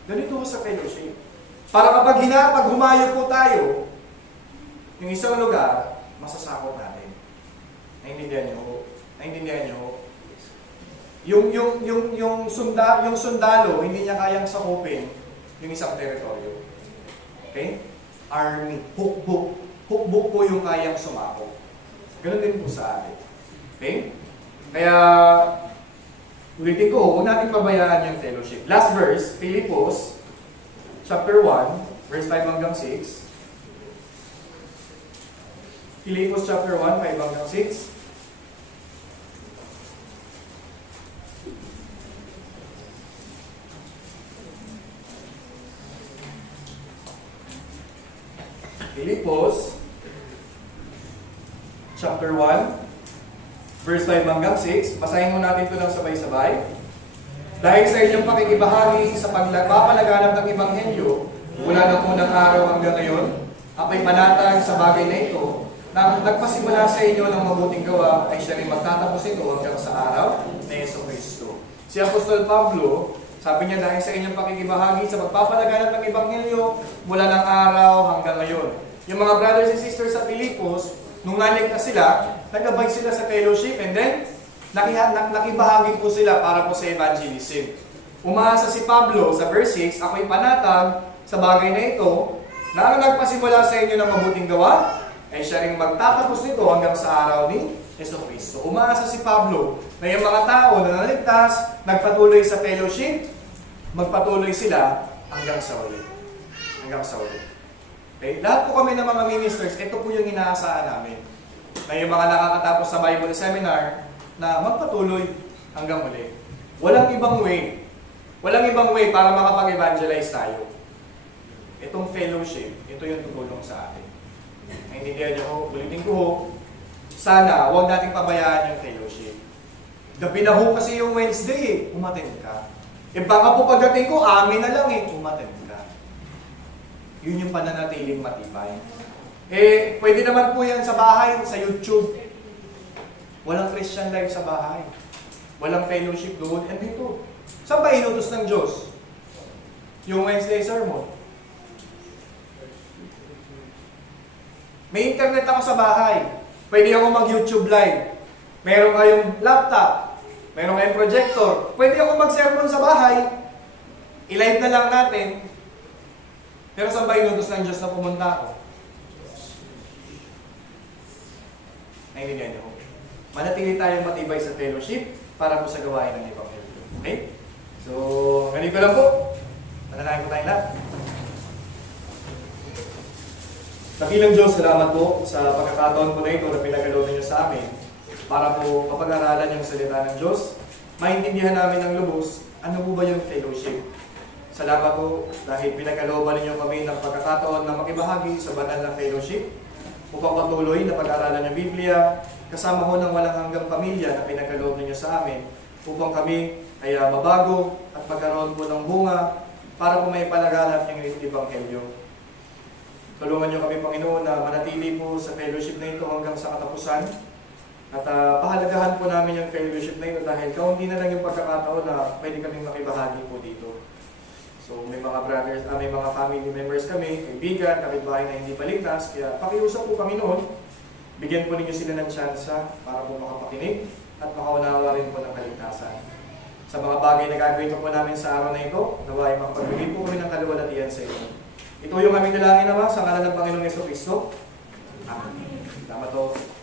Ganito sa fellowship. Para kapag humayo po tayo, yung isang lugar, masasakot natin. Naintindihan niyo? Naintindihan niyo? Yung sundalo, hindi niya kayang sakupin yung isang teritoryo. Okay? Army, hukbuk. Hukbuk po yung kayang sumako. Ganun din po sa atin. Okay? Kaya, ulitin ko, huwag natin pabayaan yung fellowship. Last verse, Philippos, chapter 1, verse 5 hanggang 6. Philippos chapter 1, 5 hanggang 6. Philippos chapter 1, verse 5 hanggang 6. Basahin mo natin ito ng sabay-sabay. Dahil sa inyong pakikibahagi sa pagpapalaganap ng Ebanghelyo, mula ng unang araw hanggang ngayon, ako'y panatag sa bagay na ito, na nagpasimula sa inyo ng mabuting gawa, ay siya rin magtatapos ito hanggang sa araw na Jesucristo. Si Apostol Pablo, sabi niya, dahil sa inyong pakikibahagi sa pagpapalaganap ng Ebanghelyo, mula ng araw hanggang ngayon. Yung mga brothers and sisters sa Filipos, nung naligtas sila, nagabay sila sa fellowship, and then, nakibahagi po sila para po sa evangelism. Umaasa si Pablo sa verse 6, ako'y panatag sa bagay na ito, na ang nagpasimula sa inyo ng mabuting gawa, ay siya rin magtatapos nito hanggang sa araw ni Jesucristo. Umaasa si Pablo na yung mga tao na naligtas, nagpatuloy sa fellowship, magpatuloy sila hanggang sa uli. Hanggang sa uli. Okay? Lahat po kami ng mga ministers, ito po yung inaasahan namin. Na yung mga nakakatapos sa Bible Seminar, na magpatuloy hanggang uli. Walang ibang way. Walang ibang way para makapag-evangelize tayo. Itong fellowship, ito yung tutulong sa atin. Naintindihan niyo, ulitin ko, sana huwag nating pabayaan yung fellowship. Gabi na ho kasi yung Wednesday, umattend ka. Baka po pagdating ko, amin na lang umattend ka. Yun yung pananatiling matibay. Pwede naman po yan sa bahay, sa YouTube. Walang Christian life sa bahay. Walang fellowship doon. And dito, saan ba inutos ng Diyos? Yung Wednesday sermon. May internet ako sa bahay. Pwede ako mag-YouTube live. Meron kayong laptop. Meron kayong projector. Pwede ako mag-sermon sa bahay. I-live na lang natin. Pero saan ba inutos ng Diyos na pumunta ako? Naintindihan niyo ko. Manatili tayong matibay sa fellowship para po sa gawain ng Ebanghelyo. Okay? So, ganito lang po. Mananahin po tayong lahat. Dakilang Diyos, salamat po sa pagkakataon po na ito na pinagkaloob niyo sa amin para po kapag-aralan yung salita ng Diyos, maintindihan namin ng lubos ano po ba yung fellowship. Salamat po dahil pinagkalooban ninyo kami ng pagkakataon na makibahagi sa banal na fellowship upang patuloy na pag-aralan ng Biblia kasama ho ng walang hanggang pamilya na pinagkaloob ninyo sa amin upang kami ay mabago at magkaroon po ng bunga para po may palaganap yung Ebanghelyo. Tulungan niyo kami, Panginoon, na manatili po sa fellowship na ito hanggang sa katapusan. At pahalagahan po namin yung fellowship na ito dahil kaunti na lang yung pagkakataon na pwede kaming makibahagi po dito. So may mga brothers, may mga family members kami, kaibigan, kapitbahay na hindi paligtas. Kaya pakiusap po, Panginoon, bigyan po ninyo sila ng tsansa para po makapakinig at makaunawa rin po ng kaligtasan. Sa mga bagay na gagawin po namin sa araw na ito, naway makapagbigay po kami ng kaluwalhatian sa inyo. Ito yung aming dalangin naman sa ngalan ng Panginoong Jesucristo. Amen. Salamat po.